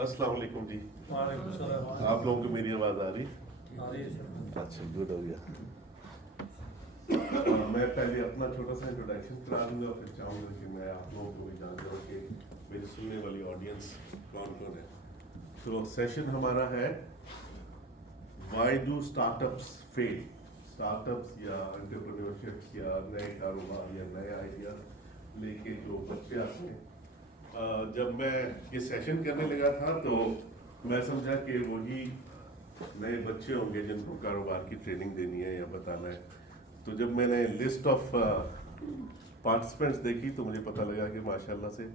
अस्सलाम वालेकुम जी। वालेकुम सलाम। आप लोगों को मेरी आवाज़ आ रही? आ रही है सर। अच्छा, गुड हो गया। मैं पहले अपना छोटा सा इंट्रोडक्शन करा दूंगा, फिर चाहूँगा कि मैं आप लोगों को भी जान जाऊँ कि मेरी सुनने वाली ऑडियंस कौन कौन है। तो सेशन हमारा है why do startups fail. Startups या एंटरप्रेन्योरशिप या नए कारोबार या नए आइडिया लेके जो बच्चे आते हैं, जब मैं ये सेशन करने लगा था तो मैं समझा कि वही नए बच्चे होंगे जिनको कारोबार की ट्रेनिंग देनी है या बताना है। तो जब मैंने लिस्ट ऑफ पार्टिसिपेंट्स देखी तो मुझे पता लगा कि माशाल्लाह से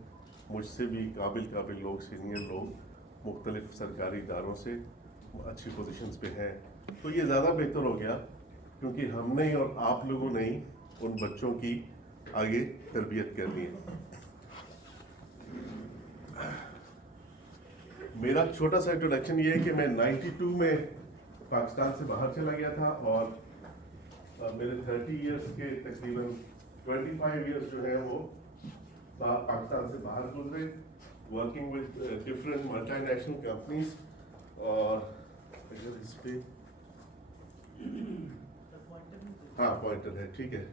मुझसे भी काबिल लोग, सीनियर लोग मुख्तलिफ सरकारी इदारों से अच्छी पोजीशंस पे हैं। तो ये ज़्यादा बेहतर हो गया क्योंकि हमने ही और आप लोगों ने ही उन बच्चों की आगे तरबियत करनी है। मेरा छोटा सा इंट्रोडक्शन ये है कि मैं 92 में पाकिस्तान से बाहर चला गया था और मेरे 30 इयर्स के तकरीबन 25 इयर्स जो है वो पाकिस्तान से बाहर गुजरे, working with different multinational companies. और अगर इस पे हाँ पॉइंटर है, ठीक है।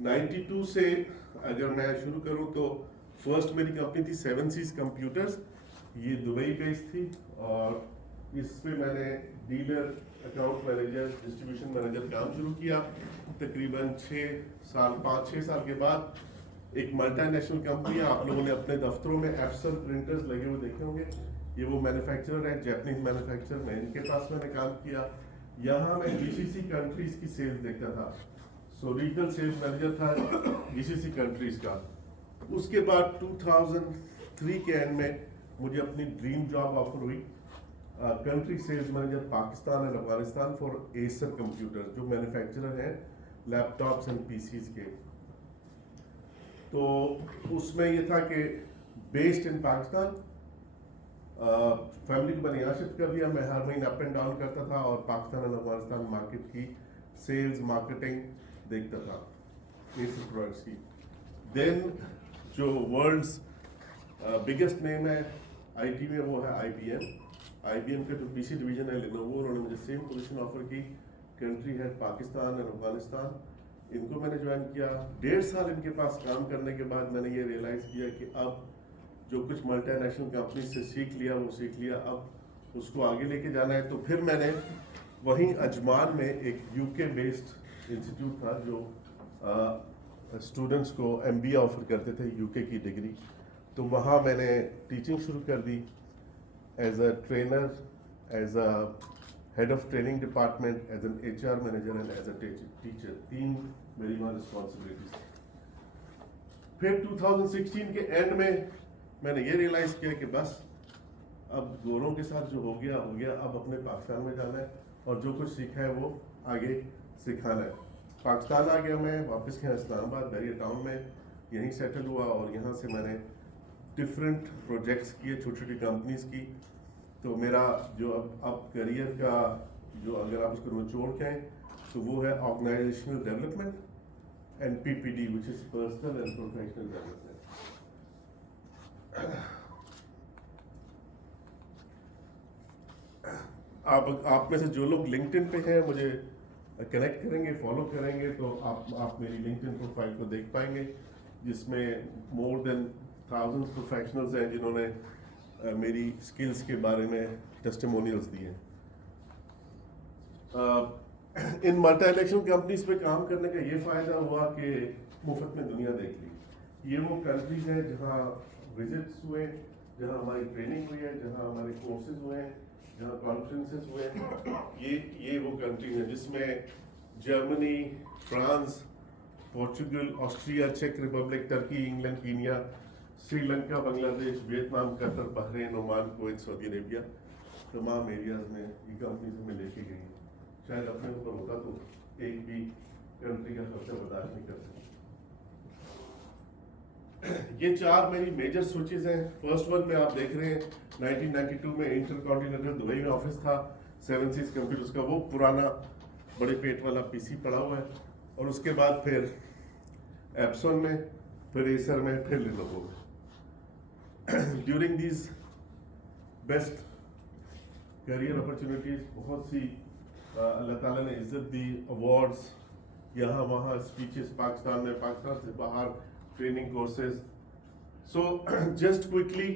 92 से अगर मैं शुरू करूं तो फर्स्ट मेरी कंपनी थी 7 Seas कंप्यूटर्स। ये दुबई बेस्ड थी और इस पे मैंने dealer, account manager, distribution manager काम शुरू किया। तकरीबन 5-6 साल के बाद एक मल्टीनेशनल कंपनी है, आप लोगों ने अपने दफ्तरों में एप्सन प्रिंटर्स लगे हुए देखे होंगे, ये वो मैन्युफैक्चरर है, जैपनीज मैन्युफैक्चरर। मैं इनके पास मैंने काम किया। यहाँ मैं जीसीसी कंट्रीज की सेल्स देखता था, सो रीजनल सेल्स मैनेजर था जीसीसी कंट्रीज का। उसके बाद 2003 के एंड में मुझे अपनी ड्रीम जॉब ऑफर हुई, country sales manager Pakistan and Afghanistan for Acer computer, जो मैन्युफैक्चरर हैं लैपटॉप्स एंड पीसीज के। तो उसमें ये था कि बेस्ड इन पाकिस्तान, फैमिली को मैंने यहाँ शिफ्ट कर दिया। मैं हर महीने अप एंड डाउन करता था और पाकिस्तान और अफगानिस्तान मार्केट की सेल्स मार्केटिंग देखता था एसर प्रोडक्ट्स की। देन जो वर्ल्ड्स बिगेस्ट नेम है आईटी में वो है आईबीएम का जो पीसी डिवीजन है लेनोवो, उन्होंने मुझे सेम पोजीशन ऑफर की, कंट्री हेड पाकिस्तान और अफगानिस्तान। इनको मैंने ज्वाइन किया। 1.5 साल इनके पास काम करने के बाद मैंने ये रियलाइज़ किया कि अब जो कुछ मल्टीनेशनल कंपनी से सीख लिया, अब उसको आगे लेके जाना है। तो फिर मैंने वहीं अजमान में एक यूके बेस्ड इंस्टीट्यूट था जो स्टूडेंट्स को एमबीए ऑफर करते थे, यूके की डिग्री। तो वहाँ मैंने टीचिंग शुरू कर दी as a trainer, as a head of training department, as an HR manager and as a teacher. 3 मेरी वहाँ रिस्पॉन्सिबिलिटीज। फिर 2016 के एंड में मैंने ये रियलाइज़ किया कि बस अब गोरों के साथ जो हो गया, अब अपने पाकिस्तान में जाना है और जो कुछ सीखा है वो आगे सिखाना है। पाकिस्तान आ गया मैं, वापस गया इस्लामाबाद बैरियर टाउन में, यहीं सेटल हुआ और यहाँ से मैंने डिफरेंट प्रोजेक्ट्स किए, छोटी छोटी कंपनीज की। तो मेरा जो अब करियर का जो अगर आप उसको निचोड़ के हैं तो वो है organisational development and PPD, which is personal and professional development. आप में से जो लोग लिंक्डइन पे हैं मुझे कनेक्ट करेंगे, फॉलो करेंगे तो आप मेरी लिंक्डइन प्रोफाइल को देख पाएंगे, जिसमें मोर देन थाउजेंड्स प्रोफेशनल्स हैं जिन्होंने मेरी स्किल्स के बारे में टेस्टिमोनियल्स दिए। इन मल्टीनेशनल कंपनीज पे काम करने का ये फ़ायदा हुआ कि मुफ्त में दुनिया देख ली। ये वो कंट्रीज हैं जहाँ विजिट्स हुए, जहाँ हमारी ट्रेनिंग हुई है, जहाँ हमारे कोर्सेज हुए हैं, जहाँ कॉन्फ्रेंसेस हुए हैं। ये वो कंट्रीज हैं जिसमें जर्मनी, फ्रांस, पोर्चुगल, ऑस्ट्रिया, चेक Republic, Turkey, England, Kenya, Sri Lanka, Bangladesh, Vietnam, Qatar, Bahrain, Oman, Kuwait, Saudi Arabia, तमाम एरियाज में ये कंपनीज हमें लेके गई। शायद अपने ऊपर होता तो एक भी कंट्री का खर्चा बर्दाश्त नहीं कर सकती। ये 4 मेरी मेजर स्विचेस हैं। फर्स्ट वन में आप देख रहे हैं 1992 में इंटरकॉन्टिनेंटल दुबई में ऑफिस था 7 Seas कंप्यूटर्स का, वो पुराना बड़े पेट वाला पीसी पड़ा हुआ है, और उसके बाद फिर एप्सन में, फिर एसर में, फिर लिनोवो में। During these best career opportunities बहुत सी अल्लाह ताला ने इज्जत दी, अवार्ड्स यहाँ वहाँ, स्पीचेस पाकिस्तान में, पाकिस्तान से बाहर training courses. So just quickly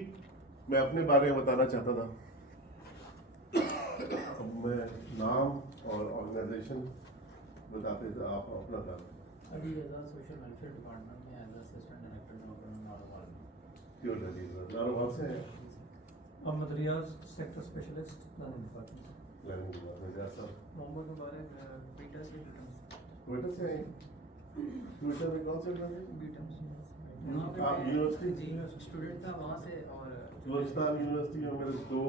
मैं अपने बारे में बताना चाहता था। मैं नाम और ऑर्गेनाइजेशन बताते थे, आप अपना था। अभी as a social welfare department में एज असिस्टेंट डायरेक्टर जॉब कर रहा हूँ नारोवाल में। क्यों लगी नारोवाल से है? Mohammad Riaz sector specialist planning department. Planning department. क्या सर? मोहम्मद मुबारक बीटा से ट्विटर से आए? ट्विटर में कौन से बने? बीटम्स। आप यूनिवर्सिटी? जी स्टूडेंट था वहाँ से। और बलूचिस्तान यूनिवर्सिटी में मेरे 2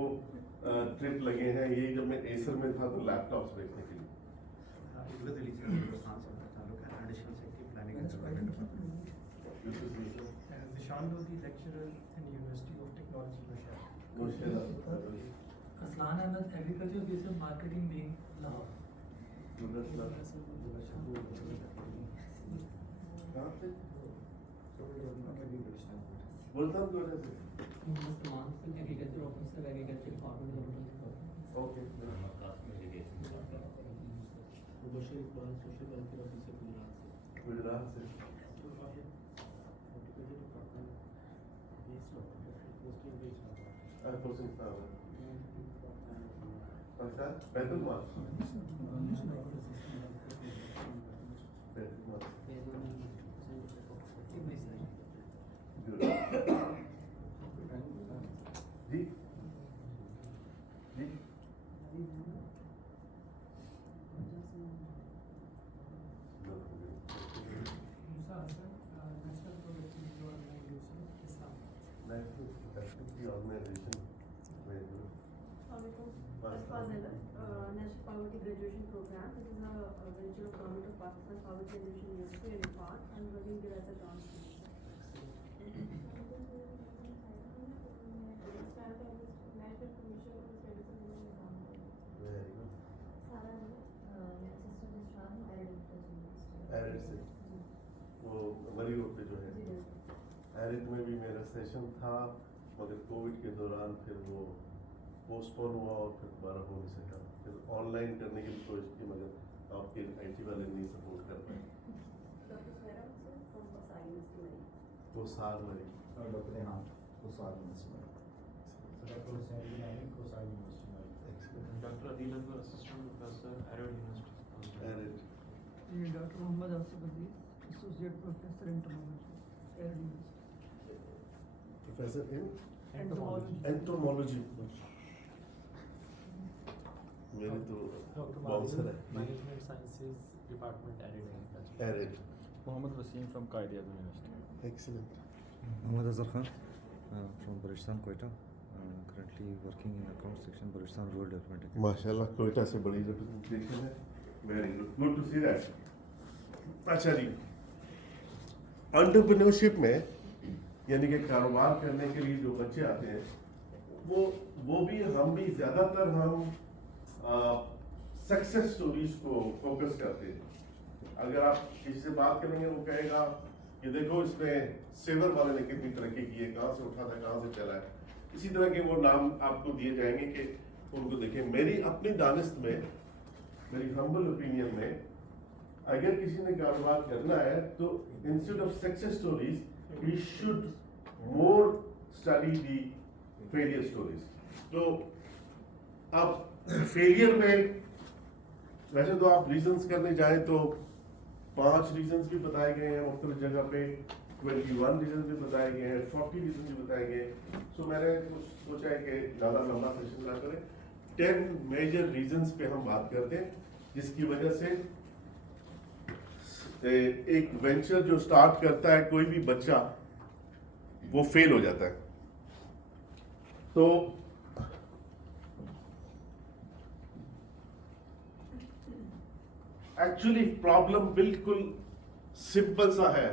ट्रिप लगे हैं। ये जब मैं एसर में था तो लैपटॉप्स बेचने के लिए। Nishan Lodhi lecturer in university of technology मुश्किल Aslan Ahmad agriculture basis marketing wing Lahore. बोलता हूँ थोड़े से। तमाम agriculture officer agriculture department okay. Bashir Iqbal social welfare officer Gujrat से। गुजरात से। अच्छा, बैतुल माल। जी जी National Poverty Graduation Program. This is a venture of Government of Pakistan Power Generation University in Nepal. I'm working there as a dance teacher. Arid से वो मरी road पे जो है, एरिड में भी मेरा सेशन था, मगर कोविड के दौरान फिर वो पोस्टपोन हुआ और फिर दोबारा हो नहीं सका। फिर ऑनलाइन करने की कोशिश की, मगर आपके आईटी वाले नहीं सपोर्ट कर पाए। वो साल मरी। Doctor Adeel Akbar assistant professor Arid university. Arid. Doctor Mohammad Asif Aziz associate professor entomology Arid university. Professor in entomology. Entomology. मेरे तो बाउंसर है। Management sciences department Arid. Arid. Mohammed Wasim from Qaeda University. Excellent. Mohammad Azhar Khan from Balochistan, Quetta. Currently working in account section, Balochistan Rural Development. माशाल्लाह कोयटा से बड़ी representation है। Very good to see that. अच्छा जी, entrepreneurship में यानी कि कारोबार करने के लिए जो बच्चे आते हैं, वो भी हम भी ज़्यादातर हम सक्सेस स्टोरीज को फोकस करते हैं। अगर आप किसी से बात करेंगे वो कहेगा कि देखो इसने सेवर वाले ने कितनी तरक्की की है, कहाँ से उठा था कहाँ से चला है। इसी तरह के वो नाम आपको दिए जाएंगे कि उनको देखें। मेरी अपनी दानिश में, मेरी हम्बल ओपिनियन में, अगर किसी ने कारोबार करना है तो instead of success stories we should more study the failure stories. तो अब फेलियर में वैसे तो आप रीजंस करने जाएं तो 5 रीजंस भी बताए गए हैं मुख्तलिफ जगह पे, 21 रीजन भी बताए गए हैं, 40 रीजन भी बताए गए हैं। सो मैंने कुछ सोचा है कि ज़्यादा लंबा सेशन ना करें, 10 मेजर रीजंस पे हम बात करते हैं जिसकी वजह से एक वेंचर जो स्टार्ट करता है कोई भी बच्चा वो फेल हो जाता है। तो एक्चुअली प्रॉब्लम बिल्कुल सिंपल सा है।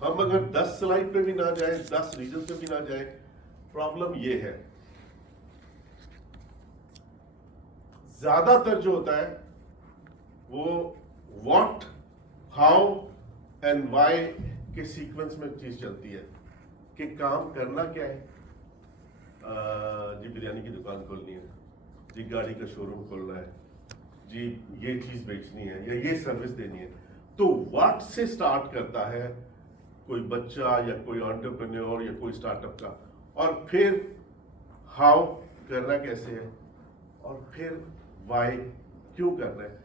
हम अगर 10 स्लाइड पे भी ना जाए, 10 रीजन पे भी ना जाए, प्रॉब्लम ये है, ज्यादातर जो होता है वो व्हाट, हाउ एंड व्हाई के सीक्वेंस में चीज चलती है कि काम करना क्या है। जी बिरयानी की दुकान खोलनी है, जी गाड़ी का शोरूम खोलना है, जी ये चीज बेचनी है या ये सर्विस देनी है। तो व्हाट से स्टार्ट करता है कोई बच्चा या कोई एंटरप्रेन्योर या कोई स्टार्टअप का, और फिर हाउ करना कैसे है, और फिर वाई क्यों करना है।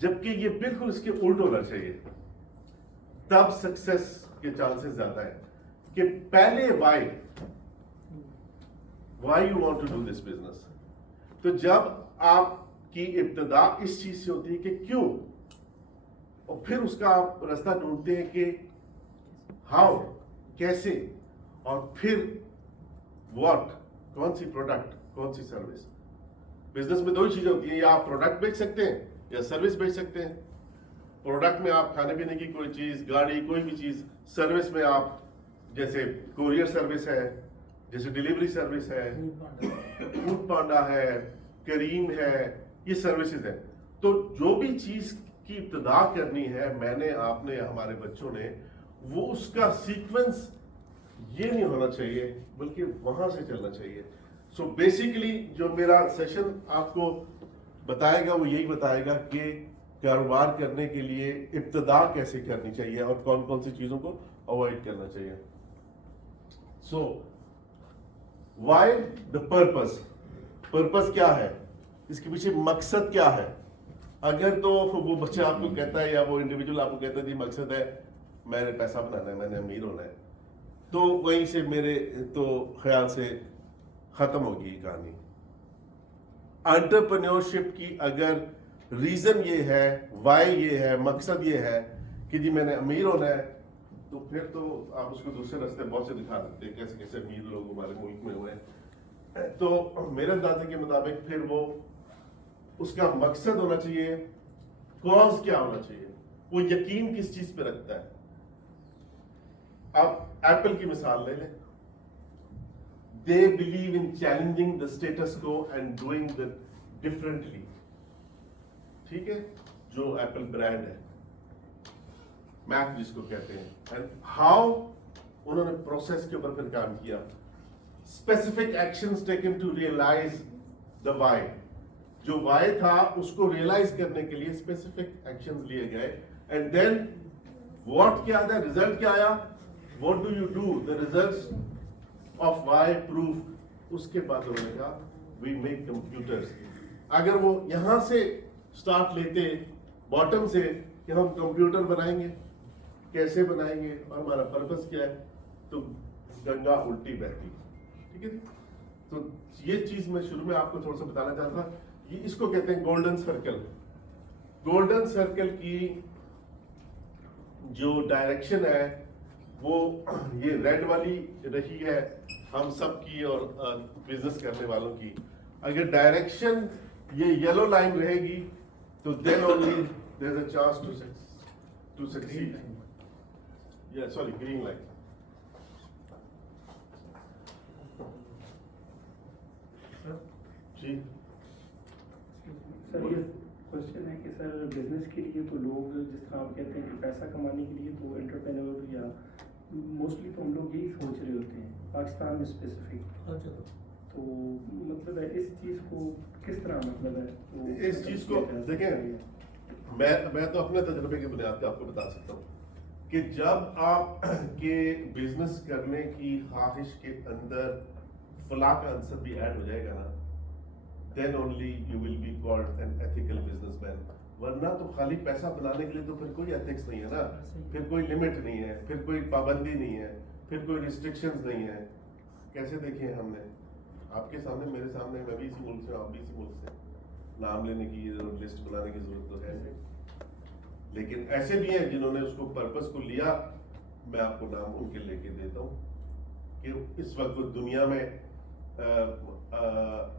जबकि ये बिल्कुल इसके उल्ट होना चाहिए, तब सक्सेस के चांसेस ज्यादा है कि पहले why you want to do this business. तो जब आपकी इब्तिदा इस चीज से होती है कि क्यों, और फिर उसका आप रास्ता ढूंढते हैं कि हाउ कैसे, और फिर व्हाट कौन सी प्रोडक्ट कौन सी सर्विस। बिजनेस में दो ही चीजें होती हैं, या आप प्रोडक्ट बेच सकते हैं या सर्विस बेच सकते हैं। प्रोडक्ट में आप खाने पीने की कोई चीज, गाड़ी, कोई भी चीज। सर्विस में आप जैसे कोरियर सर्विस है, जैसे डिलीवरी सर्विस है, फूड पांडा है, करीम है, ये सर्विसेज है। तो जो भी चीज की इब्तिदा करनी है, मैंने, आपने, हमारे बच्चों ने, वो उसका सीक्वेंस ये नहीं होना चाहिए बल्कि वहां से चलना चाहिए। सो बेसिकली जो मेरा सेशन आपको बताएगा वो यही बताएगा कि कारोबार करने के लिए इब्तिदा कैसे करनी चाहिए और कौन कौन सी चीजों को अवॉइड करना चाहिए। So why the purpose, purpose क्या है, इसके पीछे मकसद क्या है। अगर तो वो बच्चा आपको कहता है या वो इंडिविजुअल आपको कहता है जी मकसद है मैंने पैसा बनाना है, मैंने अमीर होना है, तो वहीं से मेरे तो ख्याल से खत्म होगी ये कहानी। एंटरप्रेन्योरशिप की अगर रीजन ये है, वाई ये है, मकसद ये है कि जी मैंने अमीर होना है, तो फिर तो आप उसको दूसरे रास्ते बहुत से दिखा सकते हैं कैसे कैसे अमीर लोग हमारे मुल्क में हुए हैं। तो मेरे अंदाजे के मुताबिक फिर वो उसका मकसद होना चाहिए, कॉज क्या होना चाहिए, वो यकीन किस चीज पे रखता है। आप एप्पल की मिसाल ले लें, they believe in challenging the status को एंड डूइंग द डिफरेंटली। ठीक है, जो एप्पल ब्रांड है, मैक जिसको कहते हैं, एंड हाउ उन्होंने प्रोसेस के ऊपर फिर काम किया, specific actions taken to realise the why. जो वाई था उसको रियलाइज करने के लिए स्पेसिफिक एक्शंस लिए गए, एंड देन व्हाट क्या था, रिजल्ट क्या आया, what do you do, the results of why proof. उसके बाद उन्होंने कहा वी मेक कंप्यूटर्स। अगर वो यहां से स्टार्ट लेते बॉटम से कि हम कंप्यूटर बनाएंगे, कैसे बनाएंगे और हमारा पर्पस क्या है, तो गंगा उल्टी बहती। ठीक है, तो ये चीज मैं शुरू में आपको थोड़ा सा बताना चाहता था। ये इसको कहते हैं गोल्डन सर्कल। गोल्डन सर्कल की जो डायरेक्शन है वो ये रेड वाली रही है हम सब की और बिजनेस करने वालों की। अगर डायरेक्शन ये येलो लाइन रहेगी तो then only there is a chance to succeed. या सॉरी, ग्रीन लाइन। जी सर, ये क्वेश्चन है कि सर बिजनेस के लिए तो लोग जिस तरह आप कहते हैं कि पैसा कमाने के लिए तो एंटरप्रेन्योर या मोस्टली तो हम लोग यही सोच रहे होते हैं पाकिस्तान में स्पेसिफिक। तो मतलब है इस चीज़ को किस तरह मतलब है तो इस चीज को देखें, मैं तो अपने तजुर्बे की बुनियाद पे आपको बता सकता हूँ कि जब आप के बिजनेस करने की ख्वाहिश के अंदर फलाह का आंसर भी ऐड हो जाएगा ना, then only you will be called an ethical businessman। वरना तो खाली पैसा बनाने के लिए तो फिर कोई एथिक्स नहीं है ना, फिर कोई लिमिट नहीं है, फिर कोई पाबंदी नहीं है, फिर कोई रिस्ट्रिक्शंस नहीं है। कैसे देखे हमने आपके सामने, मेरे सामने, मैं भी इसी मुल्क से, आप भी इसी मुल्क से, नाम लेने की लिस्ट बनाने की जरूरत तो है नहीं, लेकिन ऐसे भी हैं जिन्होंने उसको पर्पस को लिया। मैं आपको नाम उनके लेके देता हूँ कि इस वक्त दुनिया में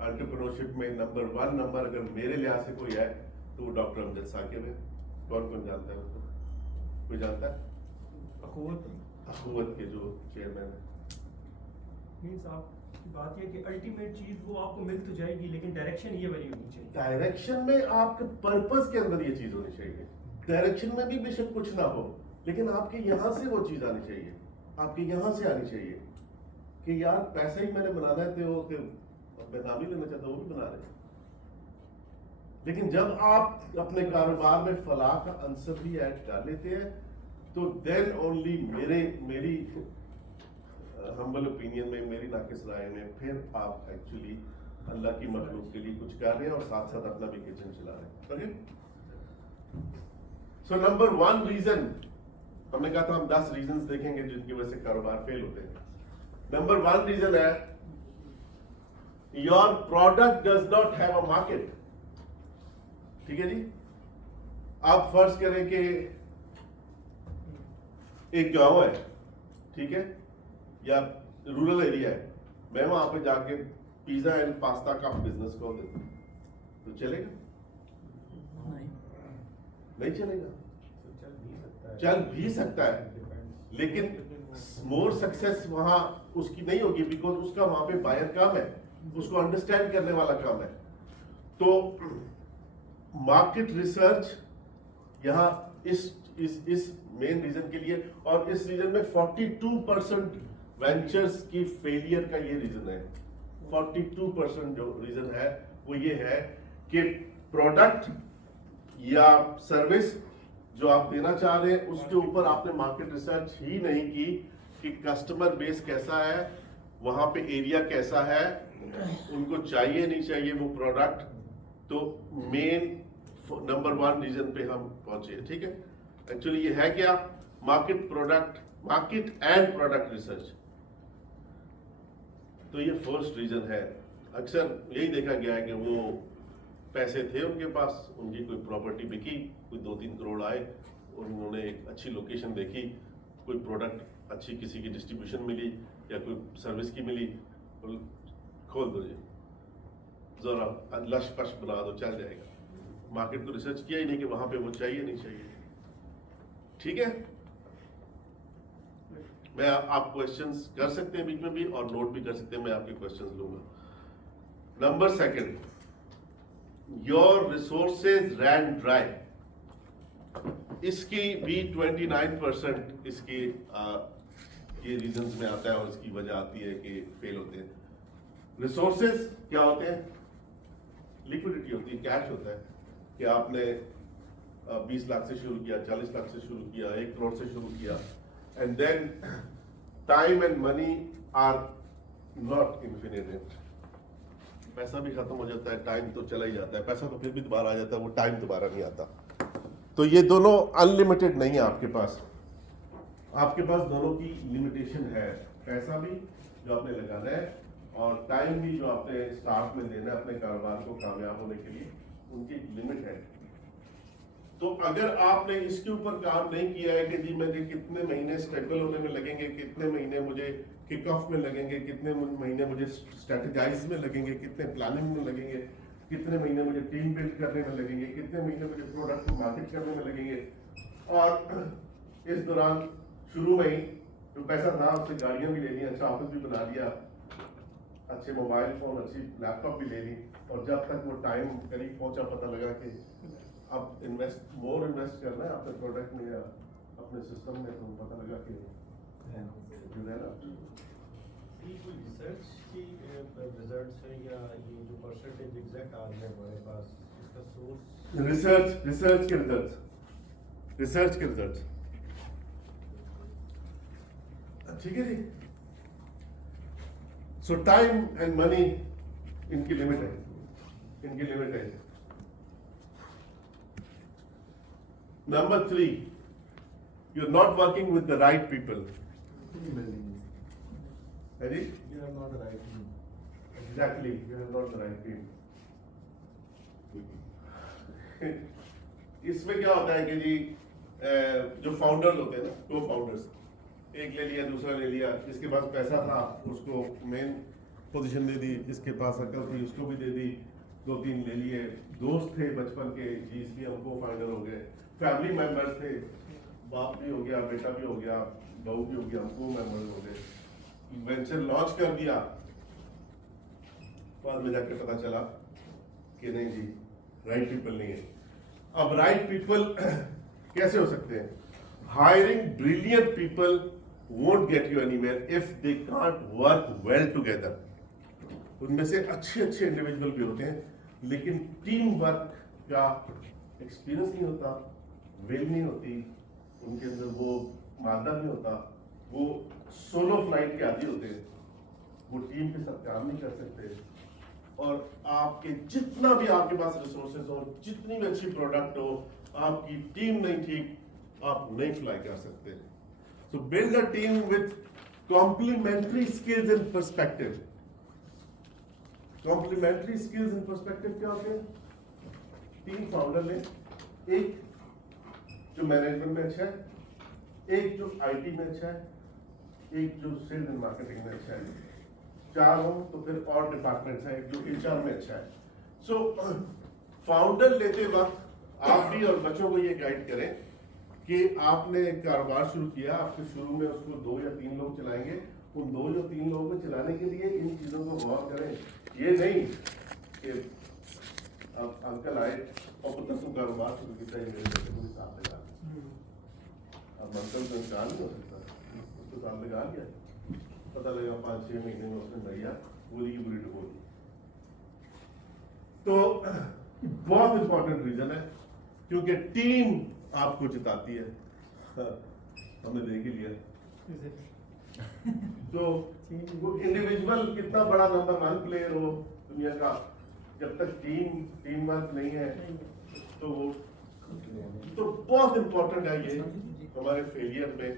एंटरप्रेन्योरशिप में नंबर 1 नंबर अगर मेरे लिहाज से कोई है तो वो डॉक्टर अमजद साकिब है। कौन कौन जानता है उसको? कोई जानता है? अखुवत के जो चेयरमैन है। मीन्स आप बात ये कि अल्टीमेट चीज वो आपको मिल तो जाएगी, लेकिन डायरेक्शन ये वाली होनी चाहिए। डायरेक्शन में आपके पर्पस के अंदर ये चीज होनी चाहिए। डायरेक्शन में भी बेशक कुछ ना हो, लेकिन आपके यहाँ से वो चीज आनी चाहिए, आपके यहाँ से आनी चाहिए कि यार पैसा ही मैंने बनाना है, तो मैं नाम ही लेना चाहता हूँ, वो भी बना रहे हैं। लेकिन जब आप अपने कारोबार में फलाह का आंसर भी ऐड कर लेते हैं, तो देन ओनली मेरी हम्बल ओपिनियन में, मेरी नाकिस राय में, फिर आप एक्चुअली अल्लाह की मखलूक के लिए कुछ कर रहे हैं और साथ साथ अपना भी किचन चला रहे हैं। सो नंबर 1 रीजन, हमने कहा था हम 10 रीजंस देखेंगे जिनकी वजह से कारोबार फेल होते हैं। नंबर 1 रीजन है your product does not have a market. ठीक है जी, आप फर्ज करें कि एक गांव है, ठीक है, या रूरल एरिया है, मैं वहां पे जाके पिज्जा एंड पास्ता का बिजनेस खोल देता हूं, तो चलेगा? नहीं चलेगा। चल भी सकता है, लेकिन मोर सक्सेस वहां उसकी नहीं होगी, बिकॉज उसका वहां पे बायर कम है, उसको अंडरस्टैंड करने वाला कम है। तो मार्केट रिसर्च यहाँ इस मेन रीजन के लिए, और इस रीजन में 42% वेंचर्स की फेलियर का ये रीजन है। 42% जो रीजन है वो ये है कि प्रोडक्ट या सर्विस जो आप देना चाह रहे हैं उसके ऊपर आपने मार्केट रिसर्च ही नहीं की कि कस्टमर बेस कैसा है, वहां पे एरिया कैसा है, उनको चाहिए नहीं चाहिए वो प्रोडक्ट। तो मेन नंबर 1 रीजन पे हम पहुंचे, ठीक है। एक्चुअली ये है क्या, मार्केट एंड प्रोडक्ट रिसर्च। तो ये फर्स्ट रीजन है। अक्सर यही देखा गया है कि वो पैसे थे उनके पास, उनकी कोई प्रॉपर्टी बिकी, कोई 2-3 करोड़ आए और उन्होंने एक अच्छी लोकेशन देखी, कोई प्रोडक्ट अच्छी किसी की डिस्ट्रीब्यूशन मिली या कोई सर्विस की मिली, और खोल दो जी, जरा लश पश बना दो, चल जाएगा। मार्केट को रिसर्च किया ही नहीं कि वहां पे वो चाहिए नहीं चाहिए। ठीक है, मैं आप क्वेश्चंस कर सकते हैं बीच में भी और नोट भी कर सकते हैं, मैं आपके क्वेश्चंस लूंगा। Number 2, your resources ran dry. इसकी भी 29% इसकी ये रीजंस में आता है और इसकी वजह आती है कि फेल होते हैं। रिसोर्सेज क्या होते हैं? लिक्विडिटी होती है, कैश होता है कि आपने 20 लाख से शुरू किया, 40 लाख से शुरू किया, 1 करोड़ से शुरू किया, and then time and money are not infinite. पैसा भी खत्म हो जाता है, टाइम तो चला ही जाता है, पैसा तो फिर भी दोबारा आ जाता है, वो टाइम दोबारा नहीं आता। तो ये दोनों अनलिमिटेड नहीं है आपके पास दोनों की लिमिटेशन है। पैसा भी जो आपने लगाना है और टाइम भी जो आपने स्टार्ट में देना है अपने कारोबार को कामयाब होने के लिए, उनकी लिमिट है। तो अगर आपने इसके ऊपर काम नहीं किया है कि जी मुझे कितने महीने स्टेबल होने में लगेंगे, कितने महीने मुझे किक ऑफ में लगेंगे, कितने महीने मुझे स्ट्रेटेजाइज में लगेंगे, कितने प्लानिंग में लगेंगे, कितने महीने मुझे टीम बिल्ड करने में लगेंगे, कितने महीने मुझे प्रोडक्ट को मार्केट करने में लगेंगे, और इस दौरान शुरू में ही जो पैसा था उससे गाड़ियां भी ले ली, अच्छा ऑफिस भी बना लिया, अच्छे मोबाइल फोन, अच्छी लैपटॉप भी ले ली, और जब तक वो टाइम करीब पहुंचा पता लगा कि अब मोर इन्वेस्ट करना है अपने प्रोडक्ट में या अपने सिस्टम में, तो पता लगा कि जो है ना कोई रिसर्च की रिजल्ट है या ये जो परसेंटेज एग्जैक्ट आ गया हमारे पास, इसका सोर्स रिसर्च के रिजल्ट्स ठीक है जी। सो टाइम एंड मनी इनकी लिमिट है। Number 3, you are not working with the right people. है जी, you are not right. Exactly, you are not the right team. इसमें क्या होता है कि जी जो फाउंडर्स होते हैं ना, को फाउंडर्स, एक ले लिया, दूसरा ले लिया, जिसके पास पैसा था उसको मेन पोजीशन दे दी, जिसके पास अकल थी उसको भी दे दी, 2-3 ले लिए, दोस्त थे बचपन के जी इसलिए हम को फाइनल हो गए, फैमिली मेंबर्स थे, बाप भी हो गया, बेटा भी हो गया, बहू भी हो गया, हम को मेंबर्स हो गए। वेंचर लॉन्च कर दिया, बाद में जाके पता चला कि नहीं जी, राइट पीपल नहीं है। अब राइट पीपल कैसे हो सकते हैं? Hiring brilliant people won't get you anywhere if they can't work well together. उनमें से अच्छे अच्छे इंडिविजुअल भी होते हैं, लेकिन टीम वर्क का एक्सपीरियंस नहीं होता, विल नहीं होती, उनके अंदर वो मादा नहीं होता, वो सोलो फ्लाइट के आदी होते हैं, वो टीम के साथ काम नहीं कर सकते। और आपके जितना भी आपके पास रिसोर्सेज हो, जितनी भी अच्छी प्रोडक्ट हो, आपकी टीम नहीं ठीक, आप नहीं फ्लाई कर सकते। So build a team with complementary skills and perspective. Complementary skills and perspective क्या होते हैं? टीम फाउंडर ने एक जो मैनेजमेंट में अच्छा है, एक जो आईटी में अच्छा है, एक जो सेल्स एंड मार्केटिंग में अच्छा है, चार हो तो फिर और डिपार्टमेंट्स हैं, एक जो एचआर में अच्छा है। सो फाउंडर लेते वक्त आप भी और बच्चों को ये गाइड करें कि आपने एक कारोबार शुरू किया, आपके शुरू में उसको 2 या 3 लोग चलाएंगे, उन 2 या 3 लोगों को चलाने के लिए इन चीज़ों को गौर करें। ये नहीं कि अब अंकल आए और पुत्र तुम कारोबार शुरू किया, ये मेरे बेटे को साथ लगा, अब अंकल तो इंसान नहीं हो सकता, उसको साथ लगा लिया, पता लगा 5-6 महीने में उसने भैया बोली की बुरी डुबोली। तो बहुत इंपॉर्टेंट रीजन है, क्योंकि टीम आपको जिताती है। हमने देख ही लिया। तो वो इंडिविजुअल कितना बड़ा नंबर 1 प्लेयर हो दुनिया का, जब तक टीम वर्क नहीं है तो वो तो बहुत इंपॉर्टेंट है ये हमारे फेलियर में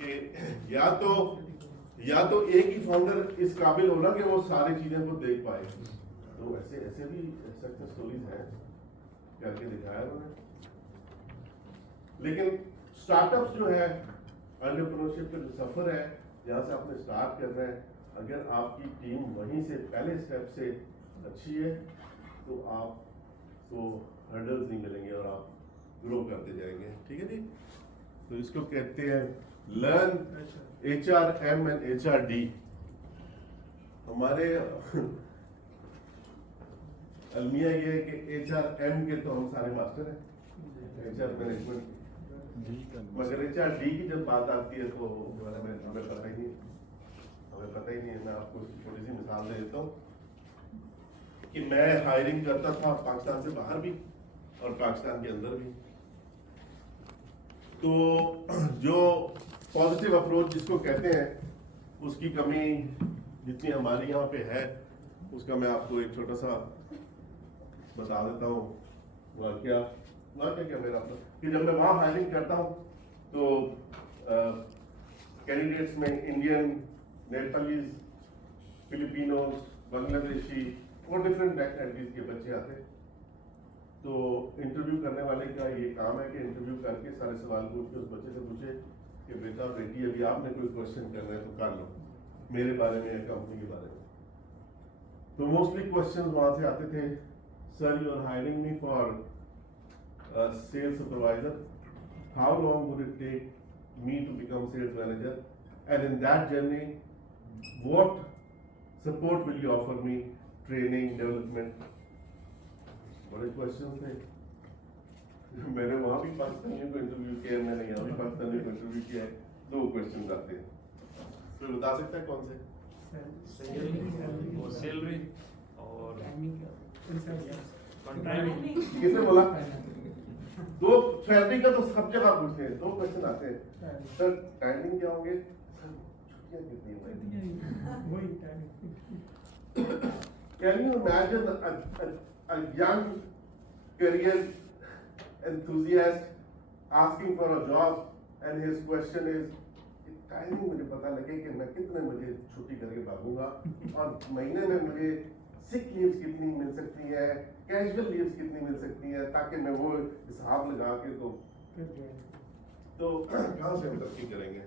कि या तो एक ही फाउंडर इस काबिल हो ना कि वो सारी चीजें को देख पाए। तो ऐसे भी सक्सेस स्टोरीज हैं, करके दिखाया उन्होंने। लेकिन स्टार्टअप्स जो है, एंटरप्रेन्योरशिप का जो सफर है, जहाँ से आपने स्टार्ट करना है, अगर आपकी टीम वहीं से पहले स्टेप से अच्छी है तो आपको हर्डल्स नहीं मिलेंगे और आप ग्रो करते जाएंगे। ठीक है जी। तो इसको कहते हैं लर्न HRM एंड HRD। हमारे अलमिया ये है कि HRM के तो हम सारे मास्टर हैं, HR मैनेजमेंट, मगर HRD की जब बात आती है तो हमें पता ही नहीं है। मैं आपको छोटी सी मिसाल दे देता हूँ कि मैं हायरिंग करता था पाकिस्तान से बाहर भी और पाकिस्तान के अंदर भी। तो जो पॉजिटिव अप्रोच जिसको कहते हैं, उसकी कमी जितनी हमारे यहाँ पे है, उसका मैं आपको एक छोटा सा बता देता हूँ। वाकया क्या मेरा कि जब मैं वहाँ हायरिंग करता हूँ तो कैंडिडेट्स में इंडियन, नेपालीज, फिलिपिनोज, बांग्लादेशी और डिफरेंट नेशनलिटीज के बच्चे आते हैं। तो इंटरव्यू करने वाले का ये काम है कि इंटरव्यू करके सारे सवाल पूछ के उस बच्चे से पूछे कि बेटा बेटी अभी आपने कोई क्वेश्चन करना है तो कर लो, मेरे बारे में या कंपनी के बारे में। तो मोस्टली क्वेश्चन वहाँ से आते थे, sir you are hiring me for sales supervisor, how long would it take me to become sales manager, and in that journey what support will you offer me, training, development? बड़े question थे। मैंने वहाँ भी पाकिस्तानियों को interview किया, मैंने यहाँ भी पाकिस्तानियों को इंटरव्यू किया है। 2 क्वेश्चन आते हैं, तो बता सकता है कौन से? सैलरी और किसने बोला? 2 सैलरी का तो सब जगह पूछते हैं, 2 क्वेश्चन आते हैं, सर टाइमिंग क्या होंगे, छुट्टियां कितनी होंगी? Can you imagine a young career enthusiast asking for a job and his question is timing मुझे पता लगे कि मैं कितने बजे छुट्टी करके भागूंगा और महीने में मुझे सिक लीव्स कितनी मिल सकती है, कैजुअल लीव्स कितनी मिल सकती है, ताकि मैं वो हिसाब लगा के तो कहाँ से हम तरक्की करेंगे।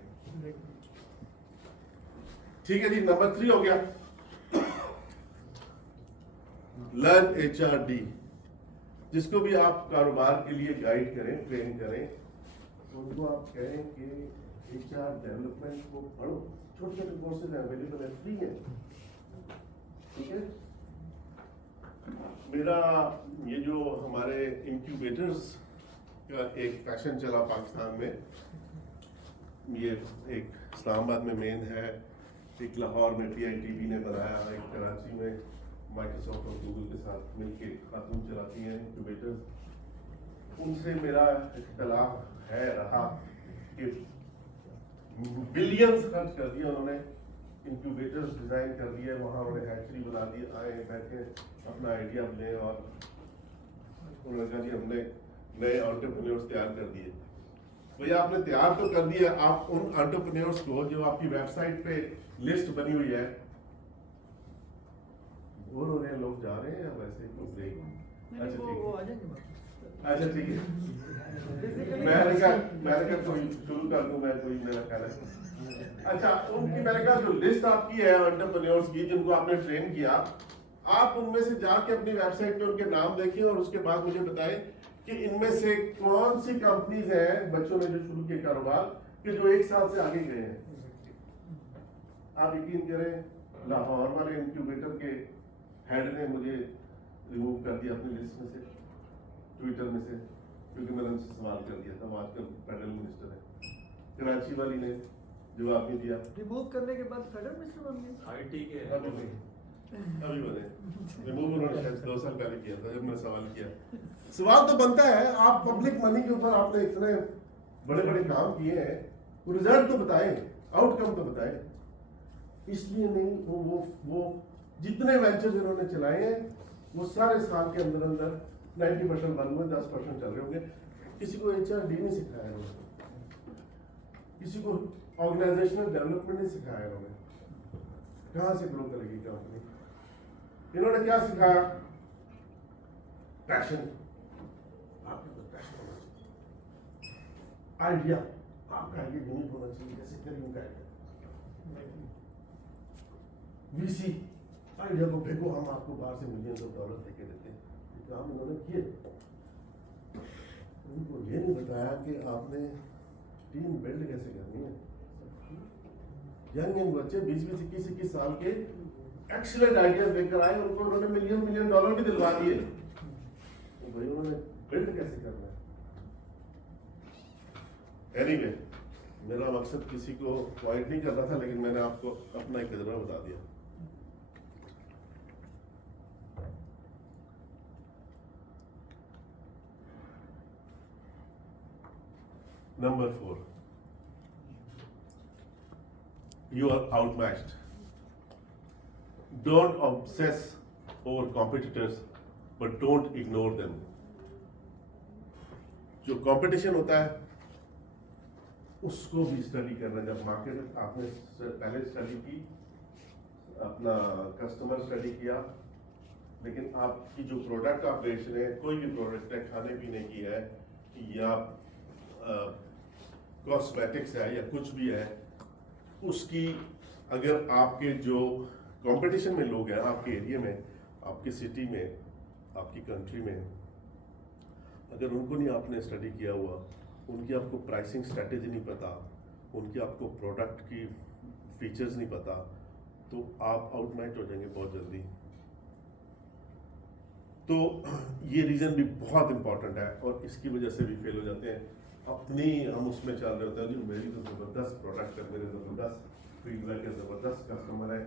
ठीक है जी, नंबर 3 हो गया, लर्न HRD। जिसको भी आप कारोबार के लिए गाइड करें, ट्रेन करें, उनको आप कहें कि HR डेवलपमेंट को पढ़ो, छोटे छोटे कोर्सेज अवेलेबल है, फ्री है। ठीक है, मेरा ये जो हमारे इंक्यूबेटर्स का एक फैशन चला पाकिस्तान में, ये एक इस्लामाबाद में मेन है, एक लाहौर में PITB ने बनाया, एक कराची में माइक्रोसॉफ्ट और गूगल के साथ मिलके खातून चलाती हैं इंक्यूबेटर्स। उनसे मेरा इख्तलाफ है रहा कि बिलियंस खर्च कर दिए उन्होंने, इंक्यूबेटर्स डिज़ाइन कर दिए, वहाँ उन्होंने हैचरी बना दी, आए बैठे अपना आइडिया लें और उन्होंने कहा जी हमने नए एंटरप्रेन्योर्स तैयार कर दिए। भैया आपने तैयार तो कर दिया, आप उन एंटरप्रेन्योर्स को जो आपकी वेबसाइट पे लिस्ट बनी हुई है, बोर हो रहे हैं लोग, जा रहे हैं या वैसे कुछ देख? अच्छा ठीक है, अच्छा ठीक है, मैंने कहा कोई शुरू कर दूं, मैं कोई मेरा ख्याल है। अच्छा, उनकी मैंने कहा जो लिस्ट आपकी है एंटरप्रेन्योर्स की जिनको आपने ट्रेन किया, आप उनमें से जाके अपनी वेबसाइट पे उनके नाम देखिए और उसके बाद मुझे बताएं कि इनमें से कौन सी कंपनीज हैं बच्चों ने जो शुरू किए कारोबार कि जो 1 साल से आगे गए हैं। आप यकीन करें, लाहौर वाले इंक्यूबेटर के हेड ने मुझे रिमूव कर दिया अपनी लिस्ट में से, ट्विटर में से, क्योंकि मैंने उनसे सवाल कर दिया था, वो आजकल फेडरल मिनिस्टर है। कराची वाली ने जवाब नहीं दिया, रिमूव करने के बाद फेडरल मिनिस्टर बन गए। IT के अभी बने रिमूव उन्होंने शायद 2 साल पहले किया था जब मैंने सवाल किया। सवाल तो बनता है, आप पब्लिक मनी के ऊपर आपने इतने बड़े बड़े काम किए हैं, रिजल्ट तो बताएं, आउटकम तो बताएं। इसलिए नहीं वो जितने वेंचर्स इन्होंने चलाए हैं वो सारे साल के अंदर अंदर 90% बंद हुए, 10% चल रहे होंगे। किसी को HRD नहीं सिखाया इन्होंने, किसी को ऑर्गेनाइजेशनल डेवलपमेंट नहीं सिखाया इन्होंने, कहाँ से ग्रो करेगी कंपनी। इन्होंने क्या सिखाया? पैशन, आपके पास पैशन होना चाहिए, आइडिया, आपका आइडिया यूनिक होना चाहिए, कैसे करें उनका आइडिया। VC, आइडिया को फेंको, हम आपको बाहर से मिलियंस ऑफ डॉलर देके देते हैं। ये काम इन्होंने किए। उनको ये नहीं बताया कि आपने टीम बिल्ड कैसे करनी है। यंग बच्चे 20-20, 21 साल के एक्सीलेंट आइडियाज लेकर आए, उनको उन्होंने मिलियन डॉलर भी दिलवा दिए। तो भाई उन्होंने बिल्ड कैसे करना है। एनीवे, मेरा मकसद किसी को पॉइंट नहीं करना था, लेकिन मैंने आपको अपना एक तजुर्बा बता दिया। Number 4, you are outmatched. Don't obsess over competitors, but don't ignore them. जो कंपटीशन होता है उसको भी स्टडी करना। जब मार्केट आपने पहले स्टडी की, अपना कस्टमर स्टडी किया, लेकिन आपकी जो प्रोडक्ट आप बेच रहे हैं, कोई भी प्रोडक्ट है, खाने पीने की है या कॉस्मेटिक्स है या कुछ भी है, उसकी अगर आपके जो कंपटीशन में लोग हैं, आपके एरिया में, आपकी सिटी में, आपकी कंट्री में, अगर उनको नहीं आपने स्टडी किया हुआ, उनकी आपको प्राइसिंग स्ट्रेटेजी नहीं पता, उनकी आपको प्रोडक्ट की फीचर्स नहीं पता, तो आप आउटमैच हो जाएंगे बहुत जल्दी। तो ये रीज़न भी बहुत इंपॉर्टेंट है और इसकी वजह से भी फेल हो जाते हैं। अपनी हम उसमें चल रहे होते हैं, जी मेरी तो ज़बरदस्त प्रोडक्ट है, मेरे ज़बरदस्त फीडबैक है, ज़बरदस्त कस्टमर है,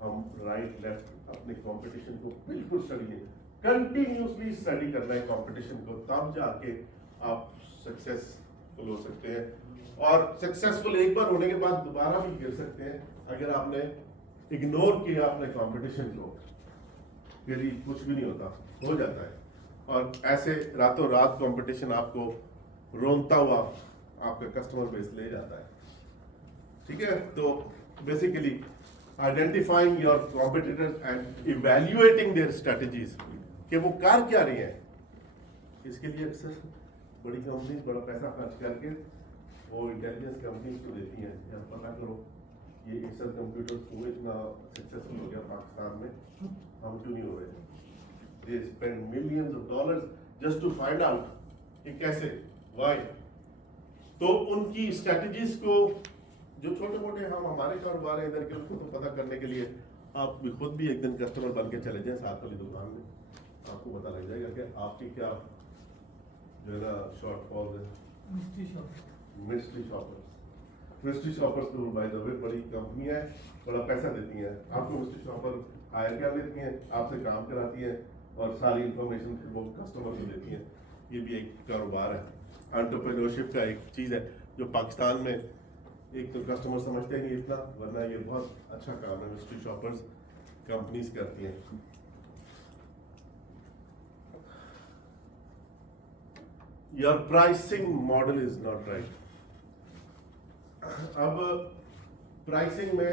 हम राइट लेफ्ट अपने कंपटीशन को बिल्कुल स्टडी नहीं, कंटिन्यूसली स्टडी करना है कंपटीशन को, तब जाके आप सक्सेसफुल हो सकते हैं। और सक्सेसफुल एक बार होने के बाद दोबारा भी गिर सकते हैं अगर आपने इग्नोर किया अपने कंपटीशन को। यदि कुछ भी नहीं होता, हो जाता है, और ऐसे रातों रात कंपटीशन आपको रोनता हुआ आपका कस्टमर बेस ले जाता है। ठीक है, तो basically identifying your competitors and evaluating their strategies कि वो कर क्या रही हैं। इसके लिए अक्सर बड़ी कंपनी बड़ा पैसा खर्च करके वो इंटेलिजेंस कंपनीज को देती हैं, या पता करो ये एक्सेल कंप्यूटर्स को इतना सक्सेसफुल हो गया पाकिस्तान में, हम क्यों नहीं हो रहे। They spend millions of dollars just to find out कि कैसे, व्हाई। तो उनकी स्ट्रेटजीज को जो छोटे मोटे हम हमारे कारोबार है इधर के, उनको तो पता करने के लिए आप भी खुद भी एक दिन कस्टमर बन के चले जाएं साथ वाली दुकान में, आपको पता लग जाएगा कि आपकी क्या जो है ना शॉर्टफॉल है। Mystery shop. Mystery shoppers, mystery shoppers तो बाय द वे बड़ी कंपनी है, बड़ा पैसा देती हैं आपको। मिस्ट्री शॉपर हायर कर लेती हैं, आपसे काम कराती हैं और सारी इंफॉर्मेशन वो कस्टमर को देती हैं। ये भी एक कारोबार है, एंटरप्रेन्योरशिप का एक चीज़ है जो पाकिस्तान में एक तो कस्टमर समझते नहीं इतना, वरना ये बहुत अच्छा काम है मिस्ट्री शॉपर्स कंपनीज करती हैं। Your pricing model is not right. अब प्राइसिंग में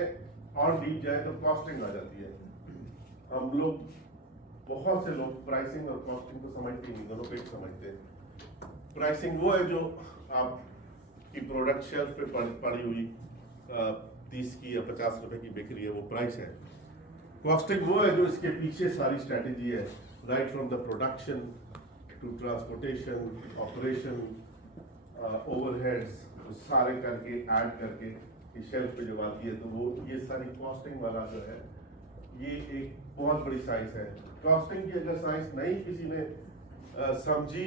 और डीप जाए तो कॉस्टिंग आ जाती है। हम लोग बहुत से लोग प्राइसिंग और कॉस्टिंग को समझते ही नहीं, दोनों को एक समझते हैं। प्राइसिंग वो है जो आपकी प्रोडक्ट शेल्फ पे पड़ी हुई 30 की या 50 रुपए की बिक रही है, वो प्राइस है। कॉस्टिंग वो है जो इसके पीछे सारी स्ट्रेटेजी है, right from the production to transportation, operation, overheads, सारे करके ऐड करके इस शेल्फ पे जब आती है तो वो ये सारी कॉस्टिंग वाला जो है ये एक बहुत बड़ी साइंस है। कॉस्टिंग की अगर साइंस नहीं किसी ने समझी,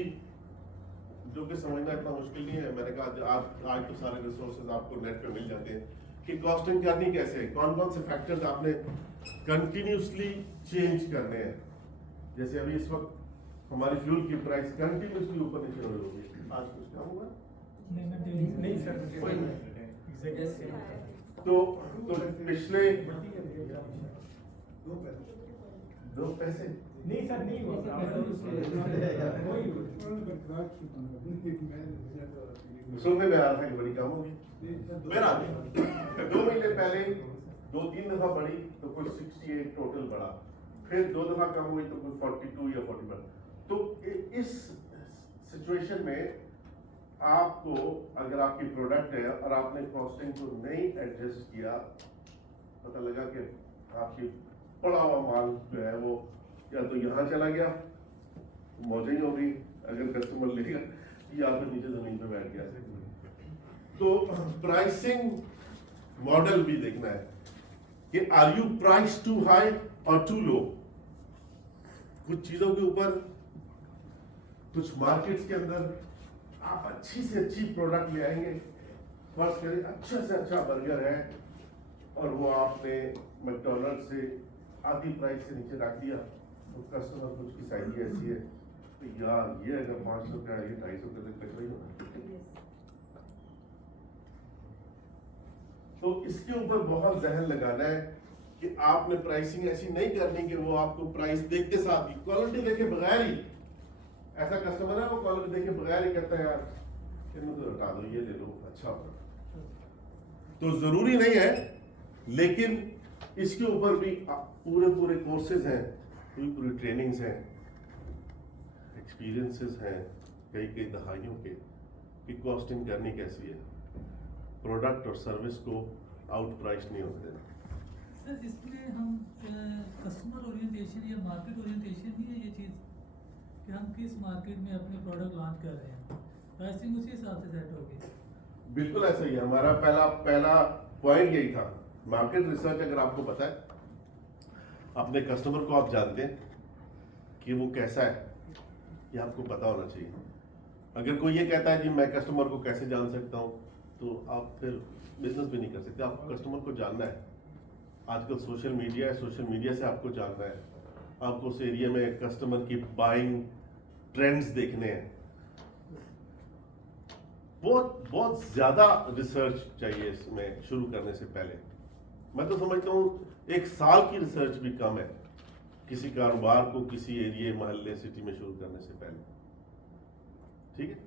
जो कि समझना इतना मुश्किल नहीं है, मैंने कहा आज तो सारे रिसोर्सेज आपको नेट पे मिल जाते हैं कि कॉस्टिंग करनी कैसे है, कौन कौन से फैक्टर्स आपने कंटिन्यूसली चेंज करने हैं। जैसे अभी इस वक्त हमारी फ्यूल की प्राइस कंटिन्यूसली ऊपर नीचे हो रही है। आज कुछ काम हुआ नहीं सर, तो पिछले 2 पैसे नहीं सर, नहीं सुनने में आ रहा था कि बड़ी कम होगी। मेरा 2 महीने पहले 2-3 दफा बढ़ी तो कोई 68 टोटल बढ़ा, फिर 2 दफा कम हुई तो कोई 42 या 41। तो इस सिचुएशन में आपको अगर आपकी प्रोडक्ट है और आपने कॉस्टिंग को नहीं एडजस्ट किया, पता लगा कि आपकी पड़ा हुआ माल जो है वो या तो यहाँ चला गया, मौजें ही हो गई अगर कस्टमर लेगा, या फिर नीचे जमीन पे बैठ गया। तो प्राइसिंग मॉडल भी देखना है कि are you price too high और टू लो। कुछ चीजों के ऊपर, कुछ मार्केट्स के अंदर आप अच्छी से अच्छी प्रोडक्ट ले आएंगे, फर्स्ट करें अच्छा से अच्छा बर्गर है और वो आपने मैकडॉनल्ड से आधी प्राइस से नीचे रख दिया, तो कस्टमर कुछ की साइज ऐसी है तो यार ये अगर 500 का है, ये 250 का कचरा ही होगा। तो इसके ऊपर बहुत जहन लगाना है कि आपने प्राइसिंग ऐसी नहीं करनी कि वो आपको प्राइस देखते साथ ही, क्वालिटी देखे बगैर ही, ऐसा कस्टमर है वो क्वालिटी देखे बगैर ही कहता है यार इनको तो हटा दो, ये ले लो अच्छा होगा। तो जरूरी नहीं है, लेकिन इसके ऊपर भी पूरे कोर्सेज हैं, पूरी ट्रेनिंग्स हैं, एक्सपीरियंसेस हैं कई दहाइयों के कि कॉस्टिंग करनी कैसी है, प्रोडक्ट और सर्विस को आउट प्राइस नहीं होते देना। सर इसमें हम कस्टमर ओरिएंटेशन या मार्केट ओरिएंटेशन ही है ये चीज़ कि हम किस मार्केट में अपने प्रोडक्ट लॉन्च कर रहे हैं, प्राइसिंग उसी हिसाब से सेट होगी। बिल्कुल ऐसा ही है, हमारा पहला पॉइंट यही था। मार्केट रिसर्च अगर आपको पता है, अपने कस्टमर को आप जानते हैं कि वो कैसा है, ये आपको पता होना चाहिए। अगर कोई ये कहता है कि मैं कस्टमर को कैसे जान सकता हूँ, तो आप फिर बिजनेस भी नहीं कर सकते। आपको कस्टमर को जानना है। आजकल सोशल मीडिया है, सोशल मीडिया से आपको जानना है, आपको उस एरिया में कस्टमर की बाइंग ट्रेंड्स देखने हैं। बहुत ज्यादा रिसर्च चाहिए इसमें शुरू करने से पहले। मैं तो समझता हूँ 1 साल की रिसर्च भी कम है किसी कारोबार को किसी एरिया, मोहल्ले, सिटी में शुरू करने से पहले। ठीक है।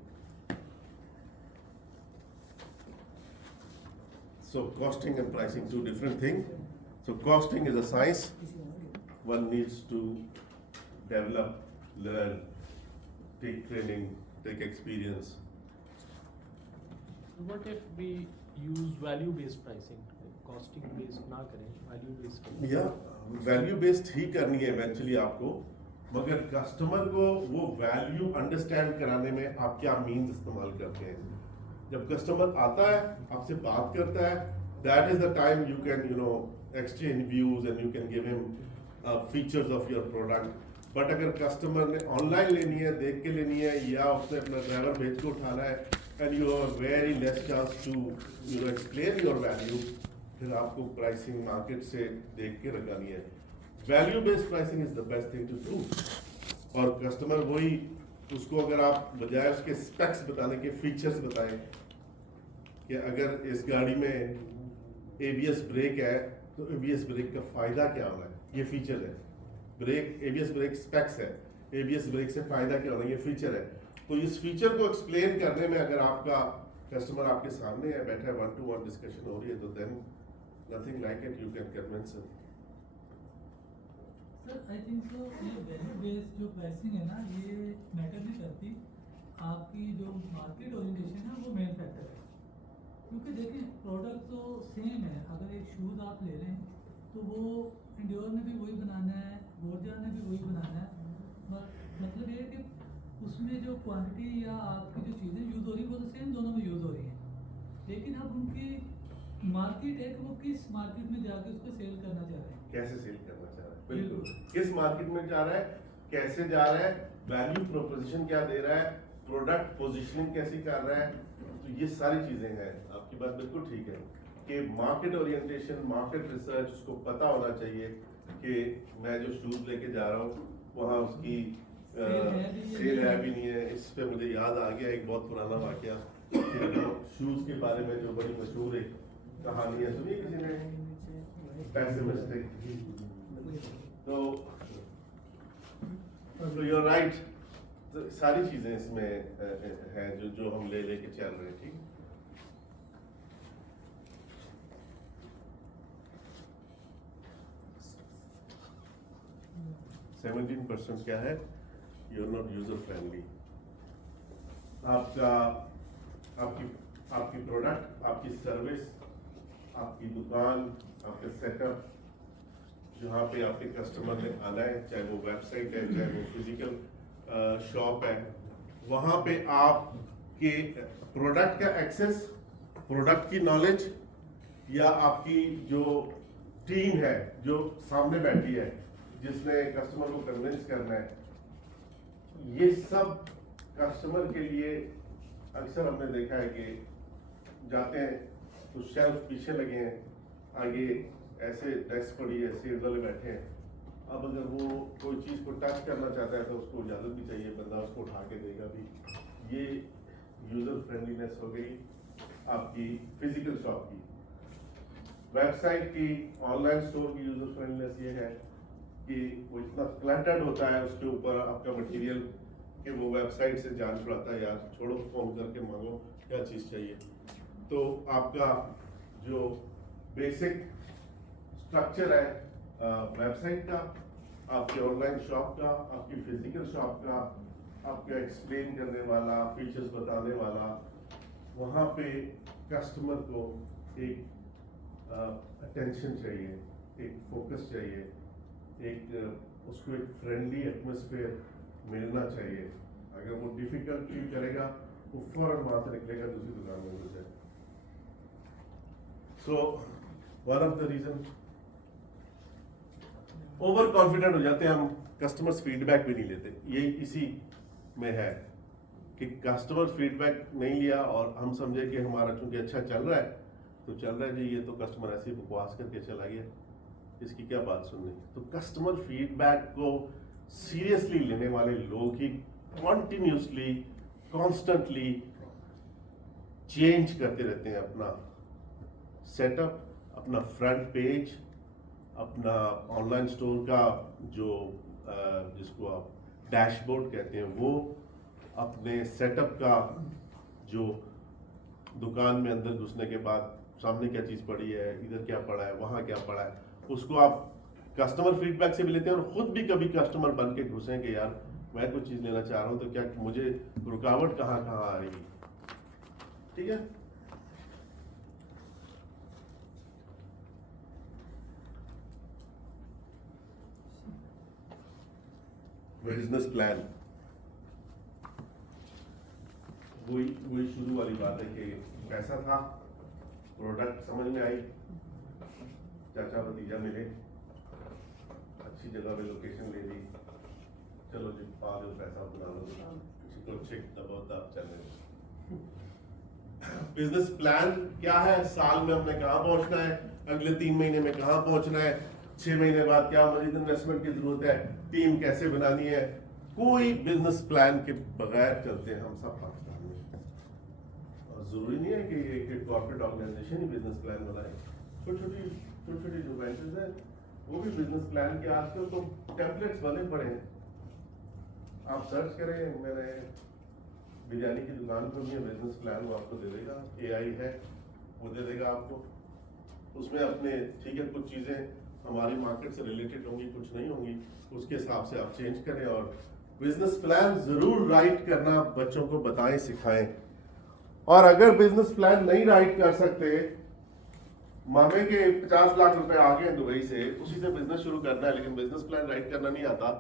So costing and pricing, 2 different things. So costing is a science. One needs to develop, learn, take training, take experience. What if we use value-based pricing, costing-based ना करें, value-based करें? या वैल्यू बेस्ड ही करनी है इवेंचुअली आपको, मगर customer को वो वैल्यू अंडरस्टैंड कराने में आप क्या मीन्स इस्तेमाल करते हैं। जब कस्टमर आता है, आपसे बात करता है, that is the time you can exchange views and you can give him features of your product, but अगर कस्टमर ने ऑनलाइन लेनी है, देख के लेनी है, या उसने अपना ड्राइवर भेज के उठाना है, and you have very less chance to explain your value, फिर आपको प्राइसिंग मार्केट से देख के लगानी है। Value based pricing is the best thing to do. और कस्टमर वही, उसको अगर आप बजाय उसके स्पेक्स बताने के फीचर्स बताएं कि अगर इस गाड़ी में ABS ब्रेक है तो ABS ब्रेक का फ़ायदा क्या होना है, ये फीचर है। ब्रेक ABS ब्रेक स्पेक्स है, ABS ब्रेक से फ़ायदा क्या होना है, ये फीचर है। तो इस फीचर को एक्सप्लेन करने में अगर आपका कस्टमर आपके सामने है, बैठा है, 1-to-1 डिस्कशन हो रही है, तो then nothing like it, you can convince him. Sir I think so ये वैल्यू बेस्ड जो प्राइसिंग है ना, ये मैटर नहीं करती, आपकी जो मार्केट ओरिएंटेशन है वो मेन फैक्टर है। क्योंकि देखिए प्रोडक्ट तो सेम है, अगर एक शूज़ आप ले रहे हैं तो वो इंडियोर ने भी वही बनाना है, बोर्जा ने भी वही बनाना है, मतलब ये है कि उसमें जो क्वांटिटी या आपकी जो चीज़ें यूज़ हो रही है वो तो सेम दोनों में यूज़ हो रही हैं, लेकिन अब उनकी मार्केट है कि वो किस मार्केट में जाके उसको सेल करना चाह रहे हैं। कैसे सेल करना चाह रहा है, बिल्कुल, किस मार्केट में जा रहा है, कैसे जा रहा है, वैल्यू प्रोपोजिशन क्या दे रहा है, प्रोडक्ट पोजीशनिंग कैसी कर रहा है। तो ये सारी चीजें हैं, आपकी बात बिल्कुल ठीक है कि मार्केट ओरिएंटेशन, मार्केट रिसर्च, उसको पता होना चाहिए कि मैं जो शूज लेके जा रहा हूँ वहाँ उसकी सेल है भी नहीं है। इस पे मुझे याद आ गया एक बहुत पुराना वाकया, शूज के बारे में जो बड़ी मशहूर एक कहानी है, सुनिए किसी ने, पैसिमिस्टिक। तो यू आर राइट, तो सारी चीजें इसमें हैं जो हम लेके चल रहे हैं, ठीक। 17% क्या है, you are not user friendly. आपकी प्रोडक्ट, आपकी सर्विस, आपकी दुकान, आपका सेटअप, जहाँ पे आपके कस्टमर ने आना है, चाहे वो वेबसाइट है, चाहे वो फिजिकल शॉप है, वहाँ पे आपके प्रोडक्ट का एक्सेस, प्रोडक्ट की नॉलेज, या आपकी जो टीम है जो सामने बैठी है जिसने कस्टमर को कन्विंस करना है, ये सब कस्टमर के लिए अक्सर हमने देखा है कि जाते हैं तो शेल्फ पीछे लगे हैं, आगे ऐसे डेस्क पड़ी है, सीट वाले बैठे हैं। अब अगर वो कोई चीज़ को टच करना चाहता है तो उसको इजाज़त भी चाहिए, बंदा उसको उठा के देगा भी। ये यूज़र फ्रेंडलीनेस हो गई आपकी फिजिकल शॉप की। वेबसाइट की, ऑनलाइन स्टोर की यूज़र फ्रेंडलीनेस ये है कि वो इतना क्लटर्ड होता है उसके ऊपर आपका मटेरियल कि वो वेबसाइट से जान छुड़ाता है, यार छोड़ो, फोन करके मांगो क्या चीज़ चाहिए। तो आपका जो बेसिक स्ट्रक्चर है वेबसाइट का, आपके ऑनलाइन शॉप का, आपकी फिजिकल शॉप का, आपका एक्सप्लेन करने वाला, फीचर्स बताने वाला, वहाँ पे कस्टमर को एक अटेंशन चाहिए, एक फोकस चाहिए, एक उसको एक फ्रेंडली एटमॉस्फेयर मिलना चाहिए। अगर वो डिफिकल्ट फील करेगा वो फौरन वहाँ से निकलेगा, दूसरी दुकान में घुस जाए। So one of the reason, over confident हो जाते हैं हम, कस्टमर्स फीडबैक भी नहीं लेते। ये इसी में है कि कस्टमर फीडबैक नहीं लिया और हम समझे कि हमारा चूंकि अच्छा चल रहा है तो चल रहा है जी, ये तो कस्टमर ऐसे ही बकवास करके चला गया, इसकी क्या बात सुननी। तो कस्टमर फीडबैक को सीरियसली लेने वाले लोग ही कॉन्टिन्यूसली, कॉन्स्टेंटली चेंज करते रहते हैं अपना सेटअप, अपना फ्रंट पेज, अपना ऑनलाइन स्टोर का जो जिसको आप डैशबोर्ड कहते हैं वो, अपने सेटअप का जो दुकान में अंदर घुसने के बाद सामने क्या चीज़ पड़ी है, इधर क्या पड़ा है, वहाँ क्या पड़ा है, उसको आप कस्टमर फीडबैक से भी लेते हैं। और ख़ुद भी कभी कस्टमर बन के घुसें कि यार मैं कुछ चीज़ लेना चाह रहा हूँ तो क्या मुझे रुकावट कहाँ कहाँ आ रही है, ठीक है। बिजनेस प्लान, वही शुरू वाली बात है कि पैसा था, प्रोडक्ट समझ में आई, चाचा भतीजा मिले, अच्छी जगह पे लोकेशन ले ली, चलो जी आ जाओ पैसा बना लो किसी को चेक दबाओ आप चले बिजनेस प्लान क्या है, साल में हमने कहाँ पहुंचना है, अगले 3 महीने में कहाँ पहुंचना है, 6 महीने बाद क्या मजीद इन्वेस्टमेंट की जरूरत है, टीम कैसे बनानी है, कोई बिजनेस प्लान के बगैर चलते हैं हम सब पाकिस्तान में। और जरूरी नहीं है कि एक कॉर्पोरेट ऑर्गेनाइजेशन ही बिजनेस प्लान बनाए, छोटी छोटी जो वेंचर्स है वो भी बिजनेस प्लान के आजकल तो टेम्पलेट्स बने पड़े हैं। आप सर्च करें, मैंने बिरयानी की दुकान पर भी बिजनेस प्लान वो आपको दे देगा, AI है वो दे देगा आपको, उसमें अपने ठीक है कुछ चीज़ें हमारी मार्केट से रिलेटेड होंगी कुछ नहीं होंगी, उसके हिसाब से आप चेंज करें। और बिजनेस प्लान जरूर राइट करना बच्चों को बताएं सिखाएं। और अगर बिजनेस प्लान नहीं राइट कर सकते, मामे के 50 लाख रुपए आ गए दुबई से, उसी से बिजनेस शुरू करना है लेकिन बिजनेस प्लान राइट करना नहीं आता,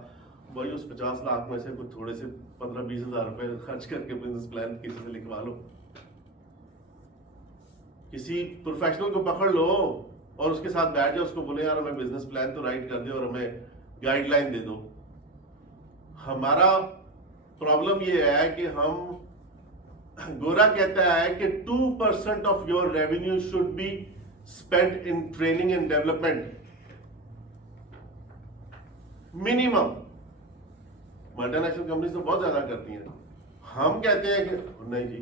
भाई उस 50 लाख में से कुछ थोड़े से 15-20 हज़ार रुपए खर्च करके बिजनेस प्लान किसी से लिखवा लो, किसी प्रोफेशनल को पकड़ लो और उसके साथ बैठ जाओ, उसको बोले यार हमें बिजनेस प्लान तो राइट कर दे और हमें गाइडलाइन दे दो। हमारा प्रॉब्लम ये है कि हम गोरा कहता है कि 2% of your revenue should be spent in training and development minimum. Multinational companies तो बहुत ज्यादा करती हैं, हम कहते हैं कि नहीं जी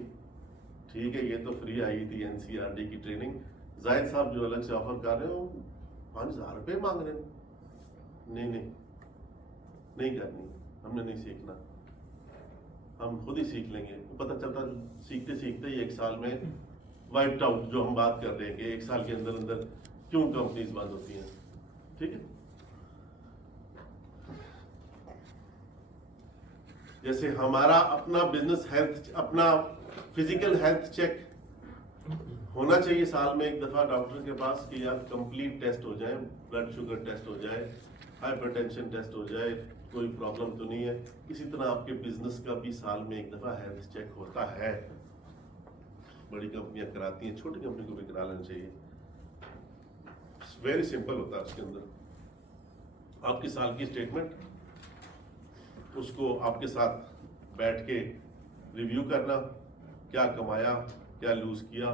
ठीक है ये तो फ्री आई थी NCERT की ट्रेनिंग, जाहिद साहब जो अलग से ऑफर कर रहे हो 5,000 रुपये मांग रहे हैं, नहीं करनी, हमने नहीं सीखना, हम खुद ही सीख लेंगे। पता चलता सीखते सीखते ही 1 साल में वाइप्ड आउट, जो हम बात कर रहे हैं कि 1 साल के अंदर अंदर क्यों कंपनीज बंद होती हैं। ठीक है, जैसे हमारा अपना बिजनेस हेल्थ, अपना फिजिकल हेल्थ चेक होना चाहिए साल में 1 दफा डॉक्टर के पास कि यार कंप्लीट टेस्ट हो जाए, ब्लड शुगर टेस्ट हो जाए, हाइपरटेंशन टेस्ट हो जाए, कोई प्रॉब्लम तो नहीं है। इसी तरह आपके बिजनेस का भी साल में 1 दफा हेल्थ चेक होता है, बड़ी कंपनियां कराती हैं, छोटी कंपनी को भी करा लेना चाहिए। वेरी सिंपल होता है, उसके अंदर आपकी साल की स्टेटमेंट, उसको आपके साथ बैठ के रिव्यू करना, क्या कमाया, क्या लूज किया,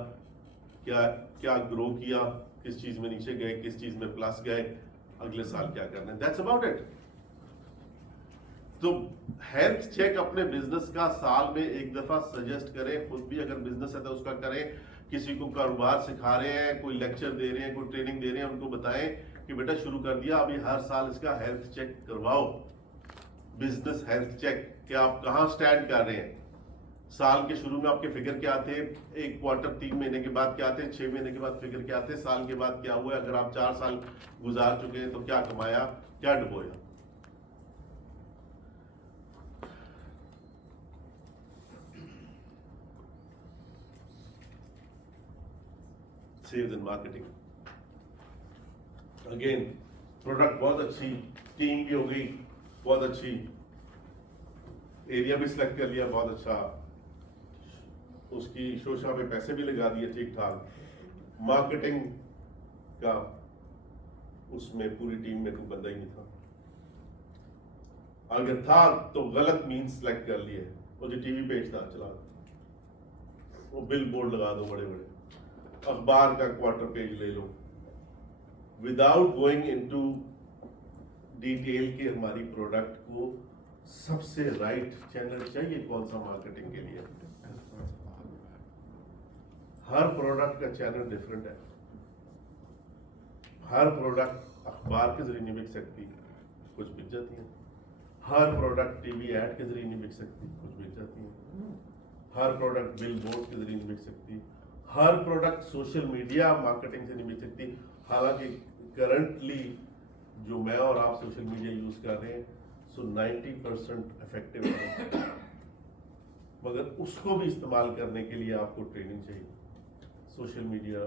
क्या ग्रो किया, किस चीज में नीचे गए, किस चीज में प्लस गए, अगले साल क्या करना है, दैट्स अबाउट इट। तो हेल्थ चेक अपने बिजनेस का साल में 1 दफा सजेस्ट करें, खुद भी अगर बिजनेस है तो उसका करें, किसी को कारोबार सिखा रहे हैं, कोई लेक्चर दे रहे हैं, कोई ट्रेनिंग दे रहे हैं, उनको बताएं कि बेटा शुरू कर दिया, अभी हर साल इसका हेल्थ चेक करवाओ, बिजनेस हेल्थ चेक, कि आप कहाँ स्टैंड कर रहे हैं। साल के शुरू में आपके फिगर क्या थे, 1 क्वार्टर 3 महीने के बाद क्या थे, 6 महीने के बाद फिगर क्या थे, साल के बाद क्या हुआ, अगर आप 4 साल गुजार चुके हैं तो क्या कमाया, क्या डुबोया। Sales and marketing, again product बहुत अच्छी, टीम भी हो गई बहुत अच्छी, एरिया भी सिलेक्ट कर लिया बहुत अच्छा, उसकी शोशा पे पैसे भी लगा दिए ठीक ठाक, मार्केटिंग का उसमें पूरी टीम में कोई बंदा ही नहीं था, अगर था तो गलत मीन्स सिलेक्ट कर लिए, वो जो टीवी बेचता चला, वो बिल बोर्ड लगा दो बड़े बड़े, अखबार का क्वार्टर पेज ले लो, विदाउट गोइंग इनटू डिटेल के हमारी प्रोडक्ट को सबसे राइट चैनल चाहिए कौन सा मार्केटिंग के लिए। हर प्रोडक्ट का चैनल डिफरेंट है, हर प्रोडक्ट अखबार के जरिए नहीं बिक सकती, कुछ बिक जाती है, हर प्रोडक्ट टीवी ऐड के जरिए नहीं बिक सकती, कुछ बिक जाती है, हर प्रोडक्ट बिल बोर्ड के जरिए नहीं बिक सकती, हर प्रोडक्ट सोशल मीडिया मार्केटिंग से नहीं बिक सकती। हालांकि करंटली जो मैं और आप सोशल मीडिया यूज कर रहे हैं सो 90% इफेक्टिव है, मगर उसको भी इस्तेमाल करने के लिए आपको ट्रेनिंग चाहिए। Social media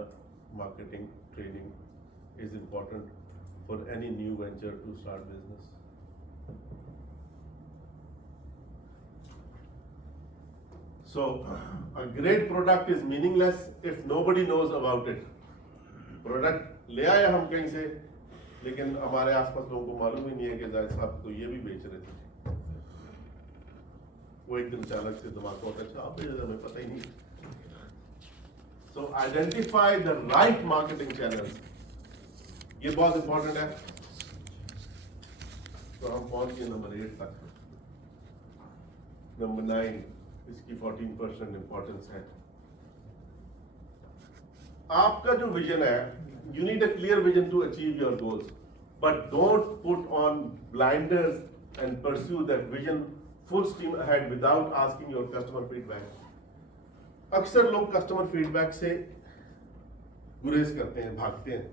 marketing training is important for any new venture to start business. So a great product is meaningless if nobody knows about it. Product ले आए हम कहीं से, लेकिन हमारे आसपास लोगों को मालूम ही नहीं है कि जाहिद साहब तो ये भी बेच रहे थे। वो एक दिन अचानक से दिमाग को अच्छा आप भेज हमें पता ही नहीं। So identify the right marketing channels. ये बहुत इंपॉर्टेंट है। तो हम पहुंच गए नंबर 8 तक। नंबर 9 इसकी 14% इंपॉर्टेंस है। आपका जो विजन है, you need a clear vision to achieve your goals, but don't put on blinders and pursue that vision full steam ahead without asking your customer feedback. अक्सर लोग कस्टमर फीडबैक से गुरेज करते हैं, भागते हैं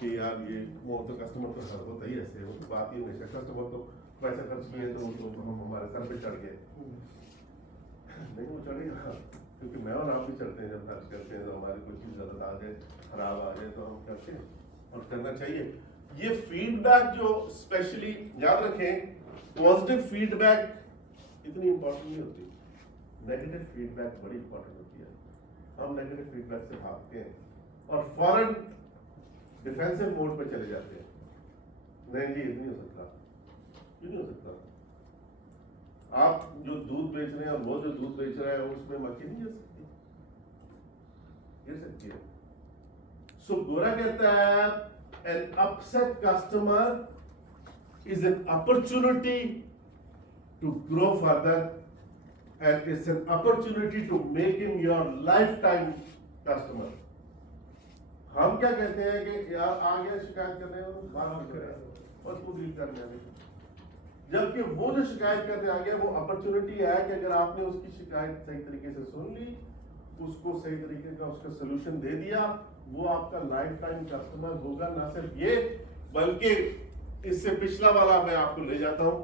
कि यार ये वो तो कस्टमर तो हर होता ही ऐसे, वो तो बात ही हमेशा कस्टमर तो पैसा खर्च किए तो हम हमारे सर पे चढ़ गए। नहीं वो चढ़ेगा, क्योंकि मैं और आप भी चढ़ते हैं जब खर्च करते हैं, तो हमारी कोई चीज़ ज़्यादा आ जाए, खराब आ जाए तो हम करते हैं और करना चाहिए। ये फीडबैक जो स्पेशली याद रखें, पॉजिटिव फीडबैक इतनी इंपॉर्टेंट नहीं होती, नेगेटिव फीडबैक बड़ी इंपॉर्टेंट होती है। हम नेगेटिव फीडबैक से भागते हैं और फौरन डिफेंसिव मोड पे चले जाते हैं। नहीं जी ये नहीं हो सकता, ये नहीं हो सकता। आप जो दूध बेच रहे हैं और वो जो दूध बेच रहा है उसमें मक्खी नहीं गिर सकती, गिर सकती है। सो गोरा कहता है an upset customer is an opportunity to grow further and it's an opportunity to make him your lifetime customer. हम क्या कहते हैं कि यार आ गया शिकायत करने और उसको डील करने में, जबकि वो जो शिकायत करने आ गया वो अपॉर्चुनिटी है कि अगर आपने उसकी शिकायत सही तरीके से सुन ली, उसको सही तरीके का उसका सोल्यूशन दे दिया, वो आपका लाइफ टाइम कस्टमर होगा। ना सिर्फ ये बल्कि इससे पिछला वाला मैं आपको ले जाता हूं।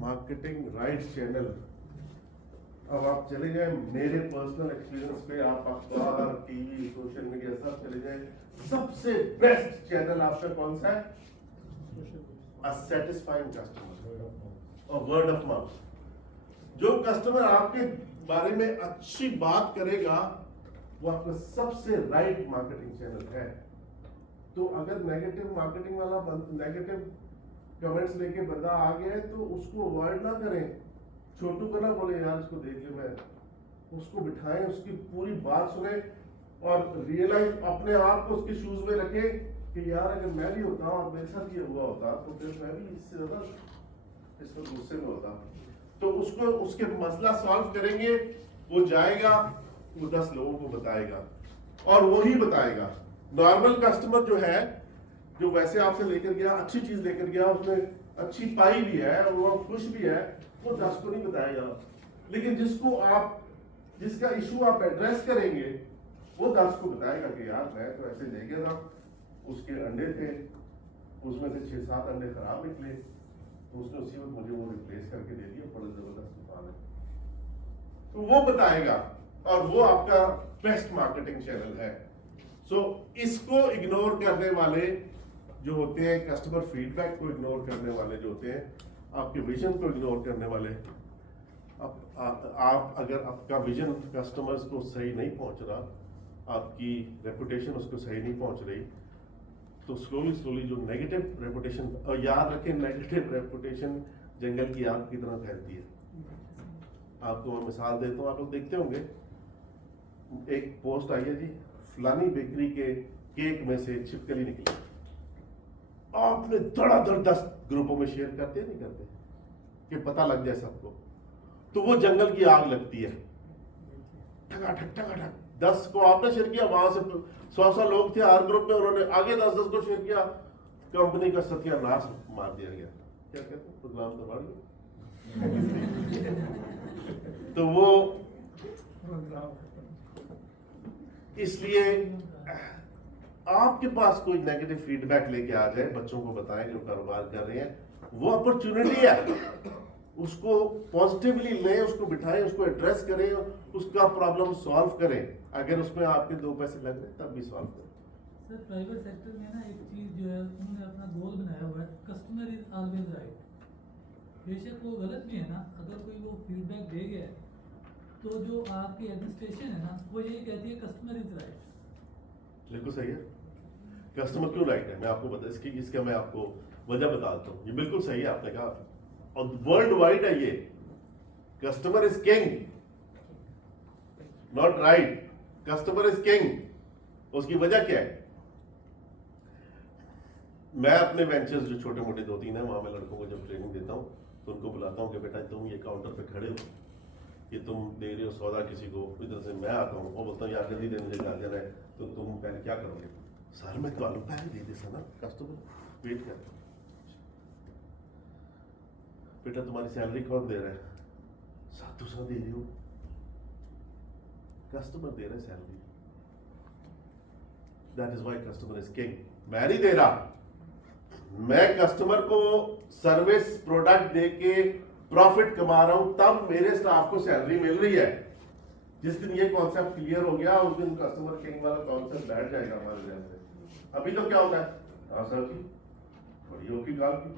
Marketing rights channel. अब आप चले जाए मेरे पर्सनल एक्सपीरियंस पे, आप अखबार, टीवी, सोशल मीडिया सब चले जाए, सबसे बेस्ट चैनल आपका कौन सा है? A satisfying customer और वर्ड ऑफ माउथ। जो कस्टमर आपके बारे में अच्छी बात करेगा वो आपका सबसे राइट मार्केटिंग चैनल है। तो अगर नेगेटिव मार्केटिंग वाला नेगेटिव कमेंट्स लेके बंदा आ गया है तो उसको अवॉइड ना करें, छोटू को ना बोले यार इसको देख ले, मैं उसको बिठाएं, उसकी पूरी बात सुने और रियलाइज अपने आप को उसके शूज में रखें कि यार अगर मैं भी होता और मेरे साथ ये हुआ होता तो फिर मैं भी इससे ज्यादा इस पर गुस्से में होता। तो उसको उसके मसला सॉल्व करेंगे, वो जाएगा, वो 10 लोगों को बताएगा और वो ही बताएगा। नॉर्मल कस्टमर जो है, जो वैसे आपसे लेकर गया, अच्छी चीज लेकर गया, उसने अच्छी पाई भी है और वो खुश भी है, वो 10 को नहीं बताएगा। लेकिन जिसका इशू आप एड्रेस करेंगे वो 10 को बताएगा कि यार मैं तो ऐसे ले गया था, उसके अंडे थे, उसमें से 6-7 अंडे खराब निकले, तो उसने उसी वक्त मुझे वो रिप्लेस करके दे दिया, बड़ा जबरदस्त दुकान है। तो वो बताएगा और वो आपका बेस्ट मार्केटिंग चैनल है। सो इसको इग्नोर करने वाले जो होते हैं, कस्टमर फीडबैक को इग्नोर करने वाले जो होते हैं, आपके विजन को इग्नोर करने वाले, आप अगर आपका विजन कस्टमर्स को सही नहीं पहुंच रहा, आपकी रेपुटेशन उसको सही नहीं पहुंच रही, तो स्लोली जो नेगेटिव रेपुटेशन, और याद रखें नेगेटिव रेपुटेशन जंगल की आग की तरह फैलती है। आपको मैं मिसाल देता हूँ, आप लोग देखते होंगे, एक पोस्ट आई है जी, फलानी बेकरी के केक में से छिपकली निकली, आपने धड़ाधड़ 10 ग्रुपों में शेयर करते नहीं करते कि पता लग जाए सबको, तो वो जंगल की आग लगती है। ठक 10 को आपने शेयर किया, वहां से 100 लोग थे हर ग्रुप में, उन्होंने आगे 10 को शेयर किया, कंपनी का सत्यानाश मार दिया गया। क्या कहते हैं, प्रोग्राम तो बढ़ गया। तो वो इसलिए आपके पास कोई नेगेटिव फीडबैक लेके आ जाए, बच्चों को बताएं जो कारोबार कर रहे हैं, वो अपॉर्चुनिटी है, उसको पॉजिटिवली लें, उसको बिठाएं, उसको एड्रेस करें, उसका प्रॉब्लम सॉल्व करें। अगर उसमें आपके 2 पैसे लग रहे तब भी सॉल्व करें। सर प्राइवेट सेक्टर में ना एक चीज़ जो है उन्होंने अपना गोल बनाया हुआ है, कस्टमर इज ऑलवेज राइट। बेशक वो गलत भी है ना, अगर कोई वो फीडबैक दे गया है तो जो आपकी एडमिनिस्ट्रेशन है ना वो यही कहती है कस्टमर इज राइट। बिल्कुल सही है। कस्टमर क्यों राइट है, मैं आपको बता इसका मैं आपको वजह बताता हूँ। ये बिल्कुल सही है आपने कहा, और वर्ल्ड वाइड है ये, customer is king, not right, customer is king. उसकी वजह क्या है? मैं अपने वेंचर्स जो छोटे मोटे 2-3 है, वहां मैं लड़कों को जब ट्रेनिंग देता हूँ तो उनको बुलाता हूँ कि बेटा तुम ये काउंटर पे खड़े हो, ये तुम दे रहे हो सौदा किसी को, इधर से मैं आता हूँ और बोलता हूँ यार जल्दी दे, मुझे घर जाना है, तो तुम पहले क्या करोगे? सर मैं तो पैसे दे दे ना, कस्टमर वेट कर। बेटा तुम्हारी सैलरी कौन दे रहा है? सर दूसरा दे रही हो, कस्टमर दे रहे salary, that is why customer is king. मैं नहीं दे रहा, मैं कस्टमर को सर्विस प्रोडक्ट देके प्रॉफिट कमा रहा हूं, तब मेरे स्टाफ को सैलरी मिल रही है। जिस दिन ये कॉन्सेप्ट क्लियर हो गया उस दिन कस्टमर किंग वाला कॉन्सेप्ट बैठ जाएगा हमारे जहन में। अभी तो क्या होता है, हाँ सर जी बड़ी होगी गाल की,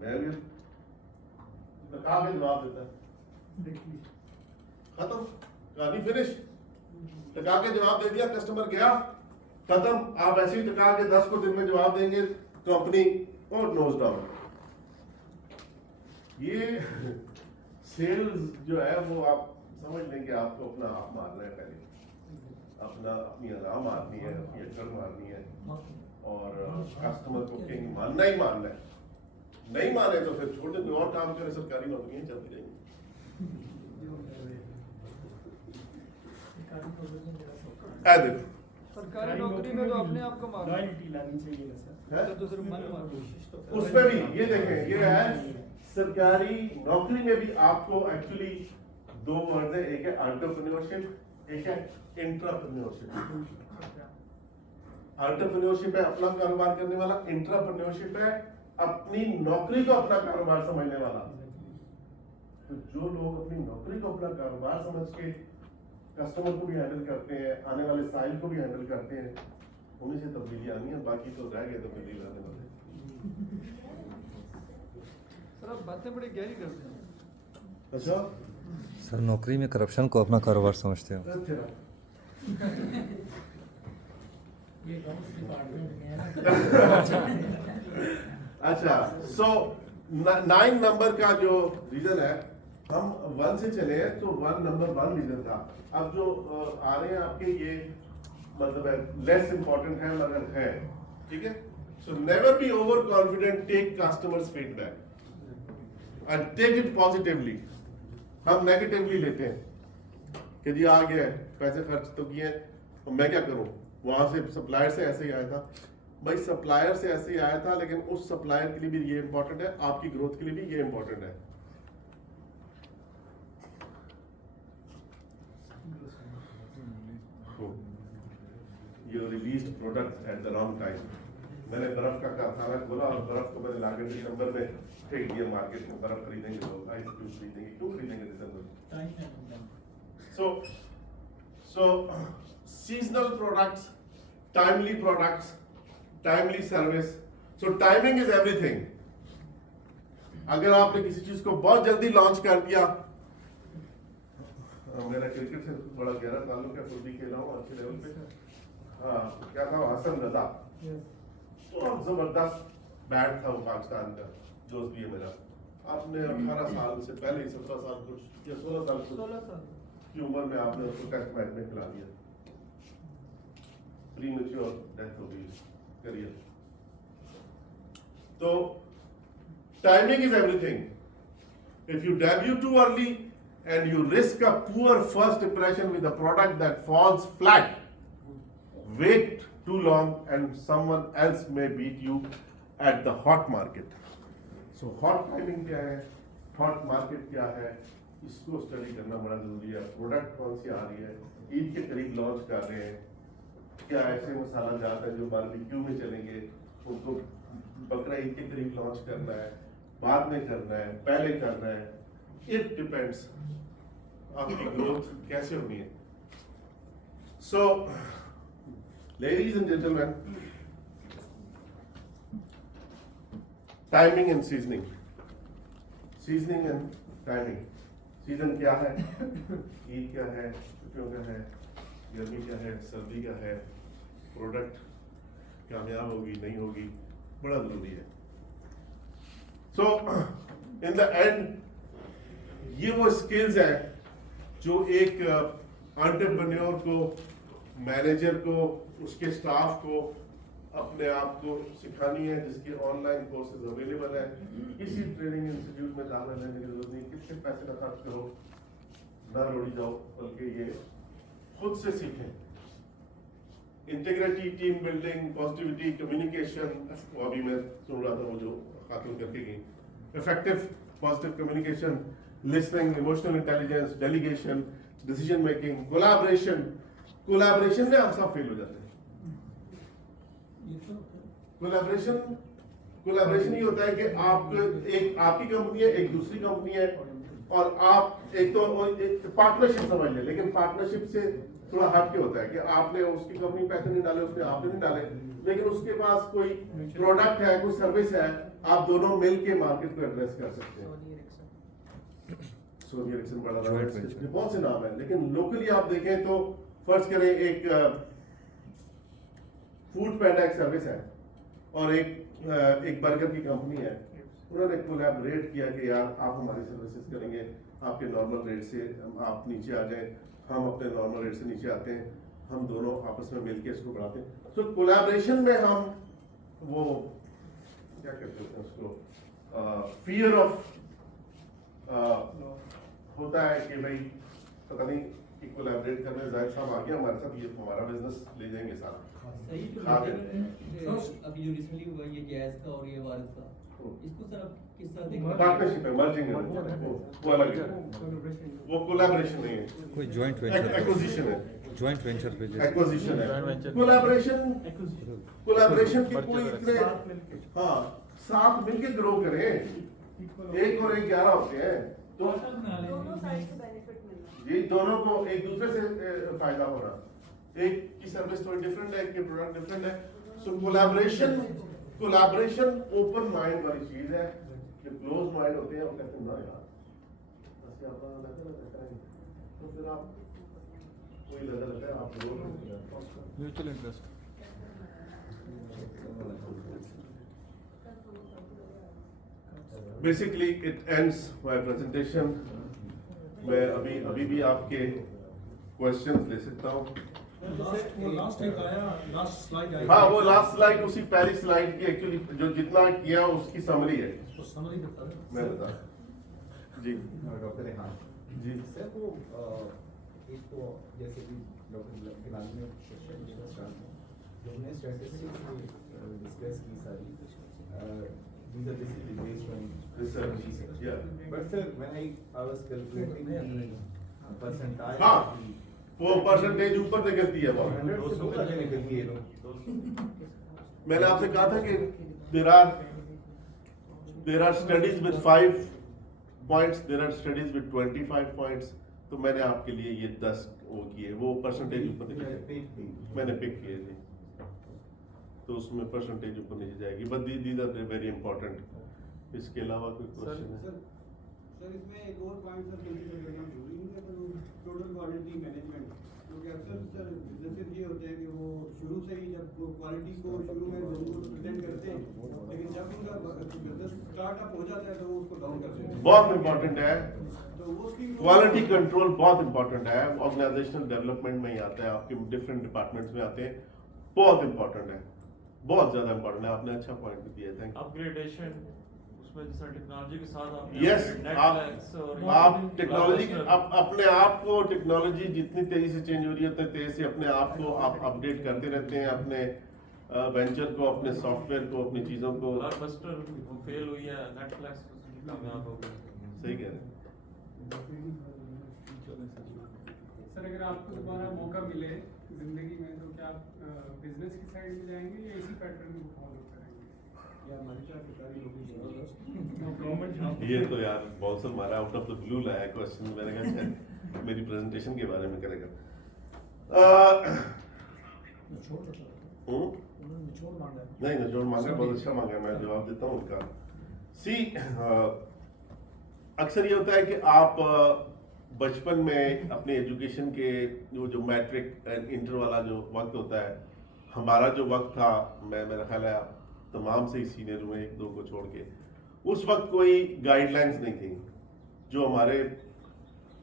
मैं भी कहा के जवाब देता है, खत्म कहानी फिनिश, टका के जवाब दे दिया, कस्टमर गया, खत्म। आप ऐसे ही टका के 10 को दिन में जवाब देंगे, कंपनी और नोज डाउन। ये सेल्स जो है वो आप समझ लेंगे, आपको अपना आप मारना है, पहले अपनी अदा मारनी है, अपनी अकड़ मारनी है, और कस्टमर को किंग मानना ही मानना है। नहीं माने तो फिर छोड़ दे, कोई और काम करे, सरकारी नौकरियां चलती रहेंगी। सरकारी नौकरी में तो अपने आप को मारो, लॉयल्टी लानी चाहिए ना सर, तो सिर्फ मन मारो। उसमें भी ये देखें, ये है सरकारी नौकरी में भी आपको एक्चुअली 2 वर्ड है, एक है एंटरप्रेन्योरशिप, एक है इंट्राप्रेन्योरशिप। एंटरप्रेन्योरशिप है अपना कारोबार करने वाला, इंट्राप्रेन्योरशिप है अपनी नौकरी को अपना कारोबार समझने वाला। तो जो लोग अपनी नौकरी को अपना कारोबार समझ के कस्टमर को भी हैंडल करते हैं, आने वाले साइल को भी हैंडल करते हैं, उन्हीं से तब्दीली आनी है, बाकी तो रह गए तो तब्दीली आने वाले। सर आप बातें बड़ी गहरी करते हैं। अच्छा सर नौकरी में करप्शन को अपना कारोबार समझते हो? ये अकाउंट्स डिपार्टमेंट में है ना। अच्छा, सो 9 नंबर का जो रीजन है, हम 1 से चले हैं तो 1 नंबर 1 रीजन था। अब जो आ रहे हैं आपके ये मतलब है लेस इंपॉर्टेंट है मगर है, ठीक है। So never be over confident, take customers feedback and take it positively. हम नेगेटिवली लेते हैं कि जी आ गया पैसे खर्च तो किए, तो मैं क्या करूं, वहां से सप्लायर से ऐसे ही आया था। भाई सप्लायर से ऐसे ही आया था, लेकिन उस सप्लायर के लिए भी ये इंपॉर्टेंट है, आपकी ग्रोथ के लिए भी ये इंपॉर्टेंट है। You released products at the wrong time. मैंने बर्फ का कारखाना खोला और बर्फ को मैंने लाकर दिसंबर में फेंक दिया मार्केट में। बर्फ खरीदेंगे लोग, आइस क्यूब खरीदेंगे, क्यों खरीदेंगे दिसंबर में? So seasonal products, timely service. So timing is everything. अगर आपने किसी चीज को बहुत जल्दी लॉन्च कर दिया, मेरा क्रिकेट से बड़ा गहरा ताल्लुक है, खुद भी खेला हूँ अच्छे लेवल पे। हाँ, क्या था हसन रजा, बहुत जबरदस्त बैट था वो, पाकिस्तान का दोस्त भी है मेरा। आपने 18 साल से पहले 17 साल कुछ या 16 साल की उम्र में आपने उसको टेस्ट मैच में खिला दिया, प्रीमेच्योर डेथ हो गई करियर। तो timing is everything. If you debut too early and you risk a poor first impression with a product that falls flat, wait too long and someone else may beat you at the hot market. So hot timing क्या है, hot market क्या है, इसको study करना बड़ा जरूरी है। Product कौन सी आ रही है, ईद के करीब लॉन्च कर रहे हैं, क्या ऐसे मसाला जात है जो बारबेक्यू में चलेंगे, उनको बकरा ईद के करीब लॉन्च करना है, बाद में करना है, पहले करना है। It depends आपकी ग्रोथ कैसे होनी है। So, ladies and gentlemen, timing and seasoning and timing। Season क्या है, ईद क्या है, छुट्टियों का है, गर्मी क्या है, सर्दी का है, प्रोडक्ट कामयाब होगी नहीं होगी, बड़ा ज़रूरी है। सो इन द एंड ये वो स्किल्स हैं जो एक एंटरप्रेन्योर को, मैनेजर को, उसके स्टाफ को अपने आप को सिखानी है, जिसकी ऑनलाइन कोर्सेज अवेलेबल है। किसी ट्रेनिंग इंस्टीट्यूट में दाखिला लेने की जरूरत नहीं, कितने पैसे का खर्च करो, ना रोड़ी जाओ, बल्कि ये खुद से सीखें। Integrity, team building, positivity, communication, वो अभी मैं सुन रहा था वो जो खातून करके गई, effective positive communication, listening, emotional intelligence, delegation, decision making, collaboration. Collaboration में आप सब फेल हो जाते हैं। कोलैबोरेशन ही होता है कि आप एक आपकी कंपनी है, एक दूसरी कंपनी है, और आप एक तो पार्टनरशिप समझ लें, लेकिन पार्टनरशिप से थोड़ा हट के होता है कि आपने उसकी कंपनी पैसे नहीं डाले, उसने आपने नहीं डाले, लेकिन उसके पास कोई प्रोडक्ट है, कोई सर्विस है, आप दोनों मिल के मार्केट को एड्रेस कर सकते हैं। सोनी एरिक्सन बड़ा नाम है, इसके बहुत से नाम है, लेकिन लोकली आप देखें तो फर्ज करें एक फूड पैंडा एक सर्विस है और एक बर्गर की कंपनी है, उन्होंने कोलैबोरेट किया कि यार आप हमारी सर्विसेज करेंगे, आपके नॉर्मल रेट से आप नीचे आ जाएं, हम अपने नॉर्मल रेट से नीचे आते हैं, हम दोनों आपस में मिलके इसको बढ़ाते हैं। तो कोलैबोरेशन में हम वो क्या कहते हैं उसको, फियर ऑफ होता है कि भाई पता नहीं कि कोलैबोरेट करने जाहिर साहब आ गया हमारे साथ, ये हमारा बिजनेस ले जाएंगे सारा। सही तो हाँ, अभी जो रिसेंटली हुआ ये गैस का और ये वारस का, इसको सर आप किस तरह देखेंगे? पार्टनरशिप है, मर्जिंग है, वो अलग है, वो कोलैबोरेशन नहीं है, कोई जॉइंट वेंचर, एक्विजिशन है, जॉइंट वेंचर पे एक्विजिशन है। कोलैबोरेशन की कोई इतने, हाँ, साथ मिलके ग्रो करें, एक और एक 11 होते हैं, तो दोनों साइड से बेनिफिट मिलना। ये दोनों को एक दूसरे से फायदा हो रहा, एक की सर्विस थोड़ी डिफरेंट है, एक के प्रोडक्ट डिफरेंट है। सो कोलैबोरेशन ओपन माइंड वाली चीज है, जो क्लोज माइंड होते हैं वो कहते हैं ना यार बस ये अपना लगा करेंगे, तो फिर आप कोई लगा है आप mutual interest. Basically it ends my presentation. मैं अभी भी आपके क्वेश्चंस ले सकता हूँ। हाँ, वो लास्ट स्लाइड उसी पहली स्लाइड की एक्चुअली जो जितना किया उसकी समरी है, मैं बता जी। डॉक्टर रेहान जी सर, वो एक तो जैसे कि डॉक्टर किलानी ने जो हमने स्टैटिस्टिक्स डिस्कस की सारी, these are basically based on research, yeah. But sir, when I was calculating the percentile, हाँ, वो परसेंटेज ऊपर निकलती है बहुत। 100 से ऊपर निकलती है लोग। मैंने आपसे कहा था कि there are studies with 5 points, there are studies with 25 points, तो मैंने आपके लिए ये 10 वो किए, वो परसेंटेज ऊपर निकले, मैंने पिक किए थे, तो उसमें परसेंटेज ऊपर नीचे जाएगी, but these are very important. इसके अलावा कोई क्वेश्चन है? सर इसमें एक और पॉइंट सर कंसीडर करना जरूरी है, तो टोटल क्वालिटी मैनेजमेंट, क्योंकि अक्सर सर बिजनेस ये होते हैं कि वो शुरू से ही जब वो क्वालिटी को शुरू में जरूर प्रेजेंट करते हैं, लेकिन जब उनका बिजनेस स्टार्टअप हो जाता है तो वो उसको डाउन कर देते हैं। बहुत इंपॉर्टेंट है, तो वो उसकी क्वालिटी कंट्रोल बहुत इंपॉर्टेंट है, ऑर्गेनाइजेशनल डेवलपमेंट में ही आता है, आपके डिफरेंट डिपार्टमेंट्स में आते हैं, बहुत इंपॉर्टेंट है, बहुत ज्यादा इंपॉर्टेंट है। आपने अच्छा पॉइंट भी दिया, थैंक यू। अपग्रेडेशन उसमें जैसा टेक्नोलॉजी के साथ यस, आप टेक्नोलॉजी अपने आप को, टेक्नोलॉजी जितनी तेजी से चेंज हो रही है उतनी तेजी से अपने आप को आप अपडेट करते रहते हैं, अपने वेंचर को, अपने सॉफ्टवेयर को, अपनी चीजों को। ब्लॉकबस्टर फेल हुई है, नेटफ्लिक्स कामयाब हो गया, सही कह रहे हैं। सर अगर आपको दोबारा मौका मिले जिंदगी में तो क्या आप बिजनेस की साइड में जाएंगे या इसी पैटर्न को फॉलो करेंगे? ये तो यार बहुत सर मारा आउट ऑफ द ब्लू लाया क्वेश्चन, मैंने कहा शायद मेरी प्रेजेंटेशन के बारे में करेगा। नहीं निचोड़ मांगा, बहुत अच्छा मांगा, मैं जवाब देता हूँ उनका। अक्सर ये होता है कि आप बचपन में अपने एजुकेशन के जो मैट्रिक एंड इंटर वाला जो वक्त होता है, हमारा जो वक्त था, मेरा ख्याल है आप तमाम से ही सीनियर हुए एक दो को छोड़ के, उस वक्त कोई गाइडलाइंस नहीं थी। जो हमारे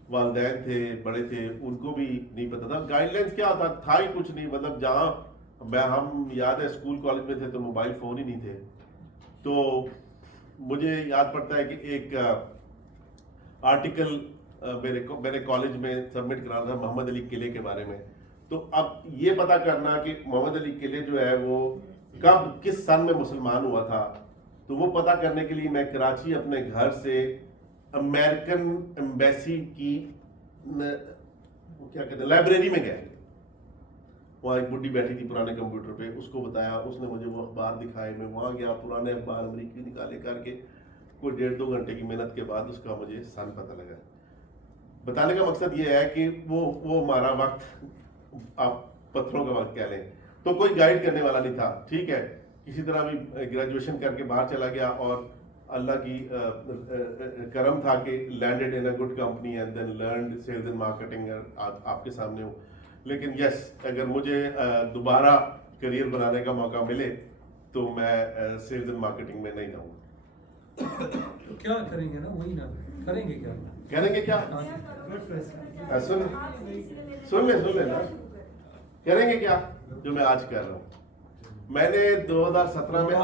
वालिदैन थे, बड़े थे, उनको भी नहीं पता था गाइडलाइंस क्या था ही कुछ नहीं। मतलब जहाँ हम याद है स्कूल कॉलेज में थे तो मोबाइल फ़ोन ही नहीं थे। तो मुझे याद पड़ता है कि एक आर्टिकल मेरे कॉलेज में सबमिट कराना था मोहम्मद अली किले के बारे में। तो अब ये पता करना कि मोहम्मद अली किले जो है वो कब किस सन में मुसलमान हुआ था, तो वो पता करने के लिए मैं कराची अपने घर से अमेरिकन एम्बेसी की क्या कहते हैं लाइब्रेरी में गए। वहाँ एक बुढ़ी बैठी थी पुराने कंप्यूटर पे, उसको बताया, उसने मुझे वो अखबार दिखाए। मैं वहाँ गया, पुराने अखबार अमरीकी निकाले करके कोई 1.5-2 घंटे की मेहनत के बाद उसका मुझे सन पता लगा। बताने का मकसद ये है कि वो हमारा वक्त आप पत्थरों का वक्त कह लें, तो कोई गाइड करने वाला नहीं था। ठीक है, किसी तरह भी ग्रेजुएशन करके बाहर चला गया और अल्लाह की करम था कि landed in a good company and then learned sales and marketing. आपके सामने हो। लेकिन यस, अगर मुझे दोबारा करियर बनाने का मौका मिले तो मैं सेल्स एंड मार्केटिंग में नहीं जाऊँगा। तो क्या करेंगे ना, वही ना करेंगे क्या सुन ले ना, करेंगे क्या जो मैं आज कर रहा हूँ। मैंने 2017 में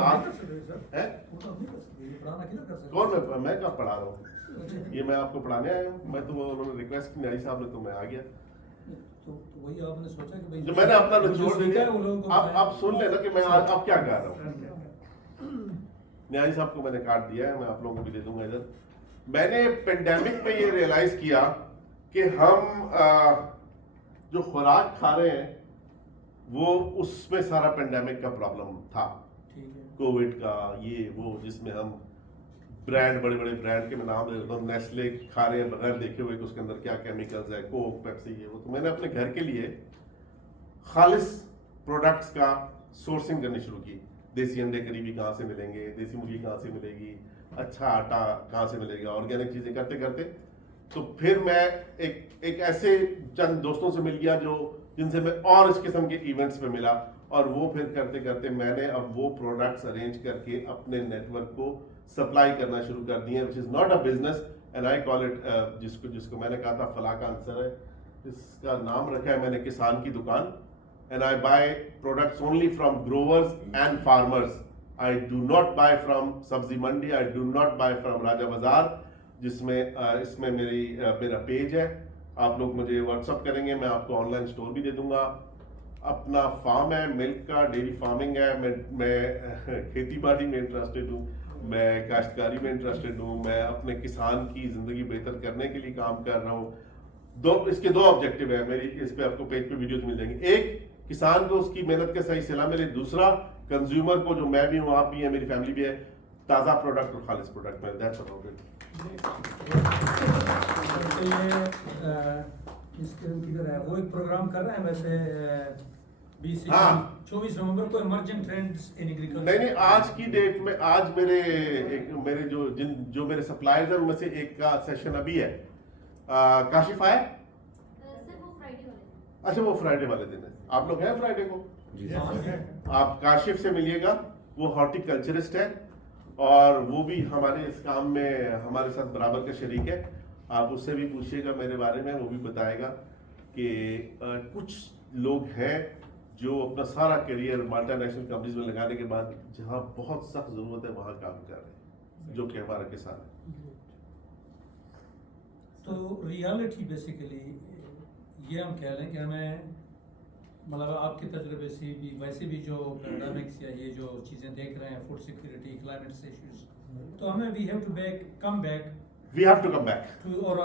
कौन मैं कब पढ़ा रहा हूँ, ये मैं आपको पढ़ाने आया हूँ। मैं तो उन्होंने रिक्वेस्ट की न्यायी साहब ने, तो मैं आ गया। तो वही आपने सोचा कि भाई जो मैंने अपना निचोड़ दिया। आप सुन लेना कि मैं आज अब क्या कर रहा हूँ। न्यायी साहब को मैंने काट दिया है, मैं आप लोगों को भी दे दूंगा इधर। मैंने पेंडेमिक में ये रियलाइज किया कि हम जो खुराक खा रहे हैं वो उसमें सारा पेंडेमिक का प्रॉब्लम था। कोविड का ये वो, जिसमें हम ब्रांड, बड़े बड़े ब्रांड के मैं नाम दे देता हूँ, नेस्ले खा रहे हैं बगैर देखे हुए कि उसके अंदर क्या केमिकल्स है, कोक, पेप्सी, ये वो। तो मैंने अपने घर के लिए खालिस प्रोडक्ट्स का सोर्सिंग करनी शुरू की। देसी अंडे करीबी कहाँ से मिलेंगे, देसी मुर्गी कहाँ से मिलेगी, अच्छा आटा कहाँ से मिलेगा, ऑर्गेनिक चीज़ें करते करते तो फिर मैं एक ऐसे चंद दोस्तों से मिल गया जिनसे मैं और इस किस्म के इवेंट्स पे मिला, और वो फिर करते करते मैंने अब वो प्रोडक्ट्स अरेंज करके अपने नेटवर्क को सप्लाई करना शुरू कर दिए, which is not a business and I call it, जिसको मैंने कहा था फलाह का आंसर है, इसका नाम रखा है मैंने किसान की दुकान। And I buy products only from growers and farmers. I do not buy from sabzi mandi, I do not buy from Raja Bazaar, जिसमें इसमें मेरा पेज है। आप लोग मुझे व्हाट्सअप करेंगे, मैं आपको ऑनलाइन स्टोर भी दे दूंगा। अपना फार्म है, मिल्क का, डेयरी फार्मिंग है। मैं खेती बाड़ी में इंटरेस्टेड हूँ, मैं काश्तकारी में इंटरेस्टेड हूँ, मैं अपने किसान की ज़िंदगी बेहतर करने के लिए काम कर रहा हूँ। इसके दो ऑब्जेक्टिव है मेरी, इस पे आपको पेज पे वीडियोस मिल जाएंगे। एक, किसान को उसकी मेहनत का सही सिला मिले। दूसरा, कंज्यूमर को, जो मैं भी हूँ, आप भी हैं, मेरी फैमिली भी है, ताज़ा प्रोडक्ट और खालिस प्रोडक्ट में। That's about it. तो ये किधर है, वो एक प्रोग्राम कर रहे हैं वैसे 24 नवंबर को इमर्जिंग ट्रेंड्स इन एग्रीकल्चर। नहीं, आज की डेट में, आज मेरे जो मेरे सप्लायर्स हैं उनमें से एक का सेशन अभी है। काशिफ आए? अच्छा, वो फ्राइडे वाले दिन है। आप लोग हैं फ्राइडे को? आप काशिफ से मिलिएगा, वो हॉर्टिकल्चरिस्ट है और वो भी हमारे इस काम में हमारे साथ बराबर का शरीक है। आप उससे भी पूछिएगा मेरे बारे में, वो भी बताएगा कि कुछ लोग हैं जो अपना सारा करियर मल्टीनेशनल कंपनीज में लगाने के बाद जहां बहुत सख्त जरूरत है वहां काम कर रहे हैं, जो कि हमारा किसान है। तो रियलिटी बेसिकली ये हम कह लें कि हमें, मतलब आपके तजुर्बे से भी, वैसे भी जो पैंडेमिक्स या ये जो चीज़ें देख रहे हैं, फूड सिक्योरिटी, क्लाइमेट इश्यूज, तो हमें we have to come back to our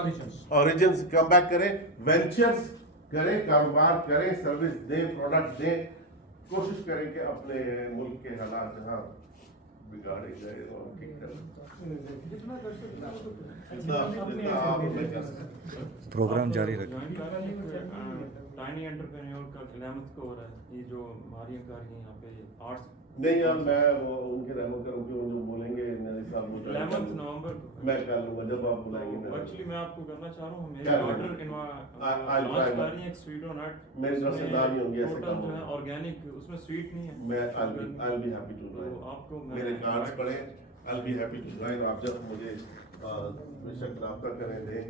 origins, come back करें, वेंचर्स करें, कारोबार करें, सर्विस दें, प्रोडक्ट दें, कोशिश करें कि अपने मुल्क के हालात जहाँ बिगाड़े गए और ठीक करें। प्रोग्राम जारी रखें। टाइनी एंटरप्रेन्योर का क्लेमत को हो रहा है, ये जो हमारी कार्य यहाँ पे आर्ट्स नहीं यार, मैं वो उनके रहमत करूँ कि वो जो बोलेंगे न्याजी साहब, वो क्लेमत नवंबर को मैं कर लूंगा जब आप बुलाएंगे मैं एक्चुअली मैं आपको करना चाह रहा हूँ मेरी क्या ऑर्डर लगे? लॉन्च try कर that. रही है एक स्वीट और नट मेरी तरफ से ना नहीं होंगी ऐसे टोटल काम जो है होंगे। ऑर्गेनिक उसमें स्वीट नहीं है मैं I'll be happy to तो join. आपको मेरे कार्ड्स पड़े I'll be happy to join. आप जब मुझे बेशक रब्ता करें दें।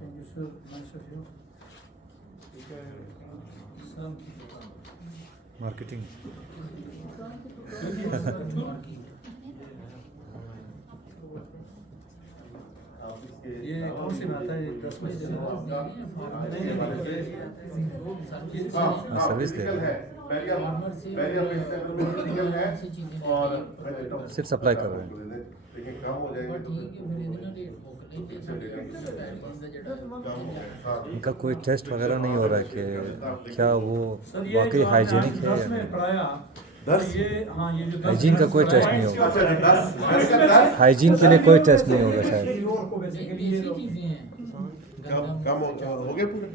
Thank you, sir. Nice of you. ठीक है Sam. मार्केटिंग आप इसके ये कौन सी बात है ये 10 में से सर्विस दे है और सिर्फ सप्लाई कर रहे हैं लेकिन कम हो जाएंगे तो इनका कोई टेस्ट वगैरह नहीं हो रहा है कि क्या वो सर ये वाकई जो आपने हाइजीनिक है 10 या में नहीं पढ़ाया 10 ये हाँ ये जो 10 हाइजीन का कोई टेस्ट नहीं होगा अच्छा 10 हाइजीन के लिए कोई टेस्ट नहीं होगा शायद को बेसिकली ये लोग कम हो गए पूरे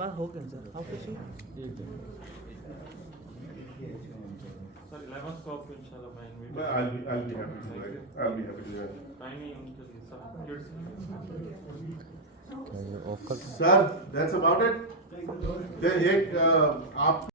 सर 11th को आपको इंशाल्लाह मैं इनवाइट मैं I'll be happy to join. I'll be happy to join. Time नहीं उनके लिए सब किड्स क्या ये ऑफ कर Sir, that's about it. एक आप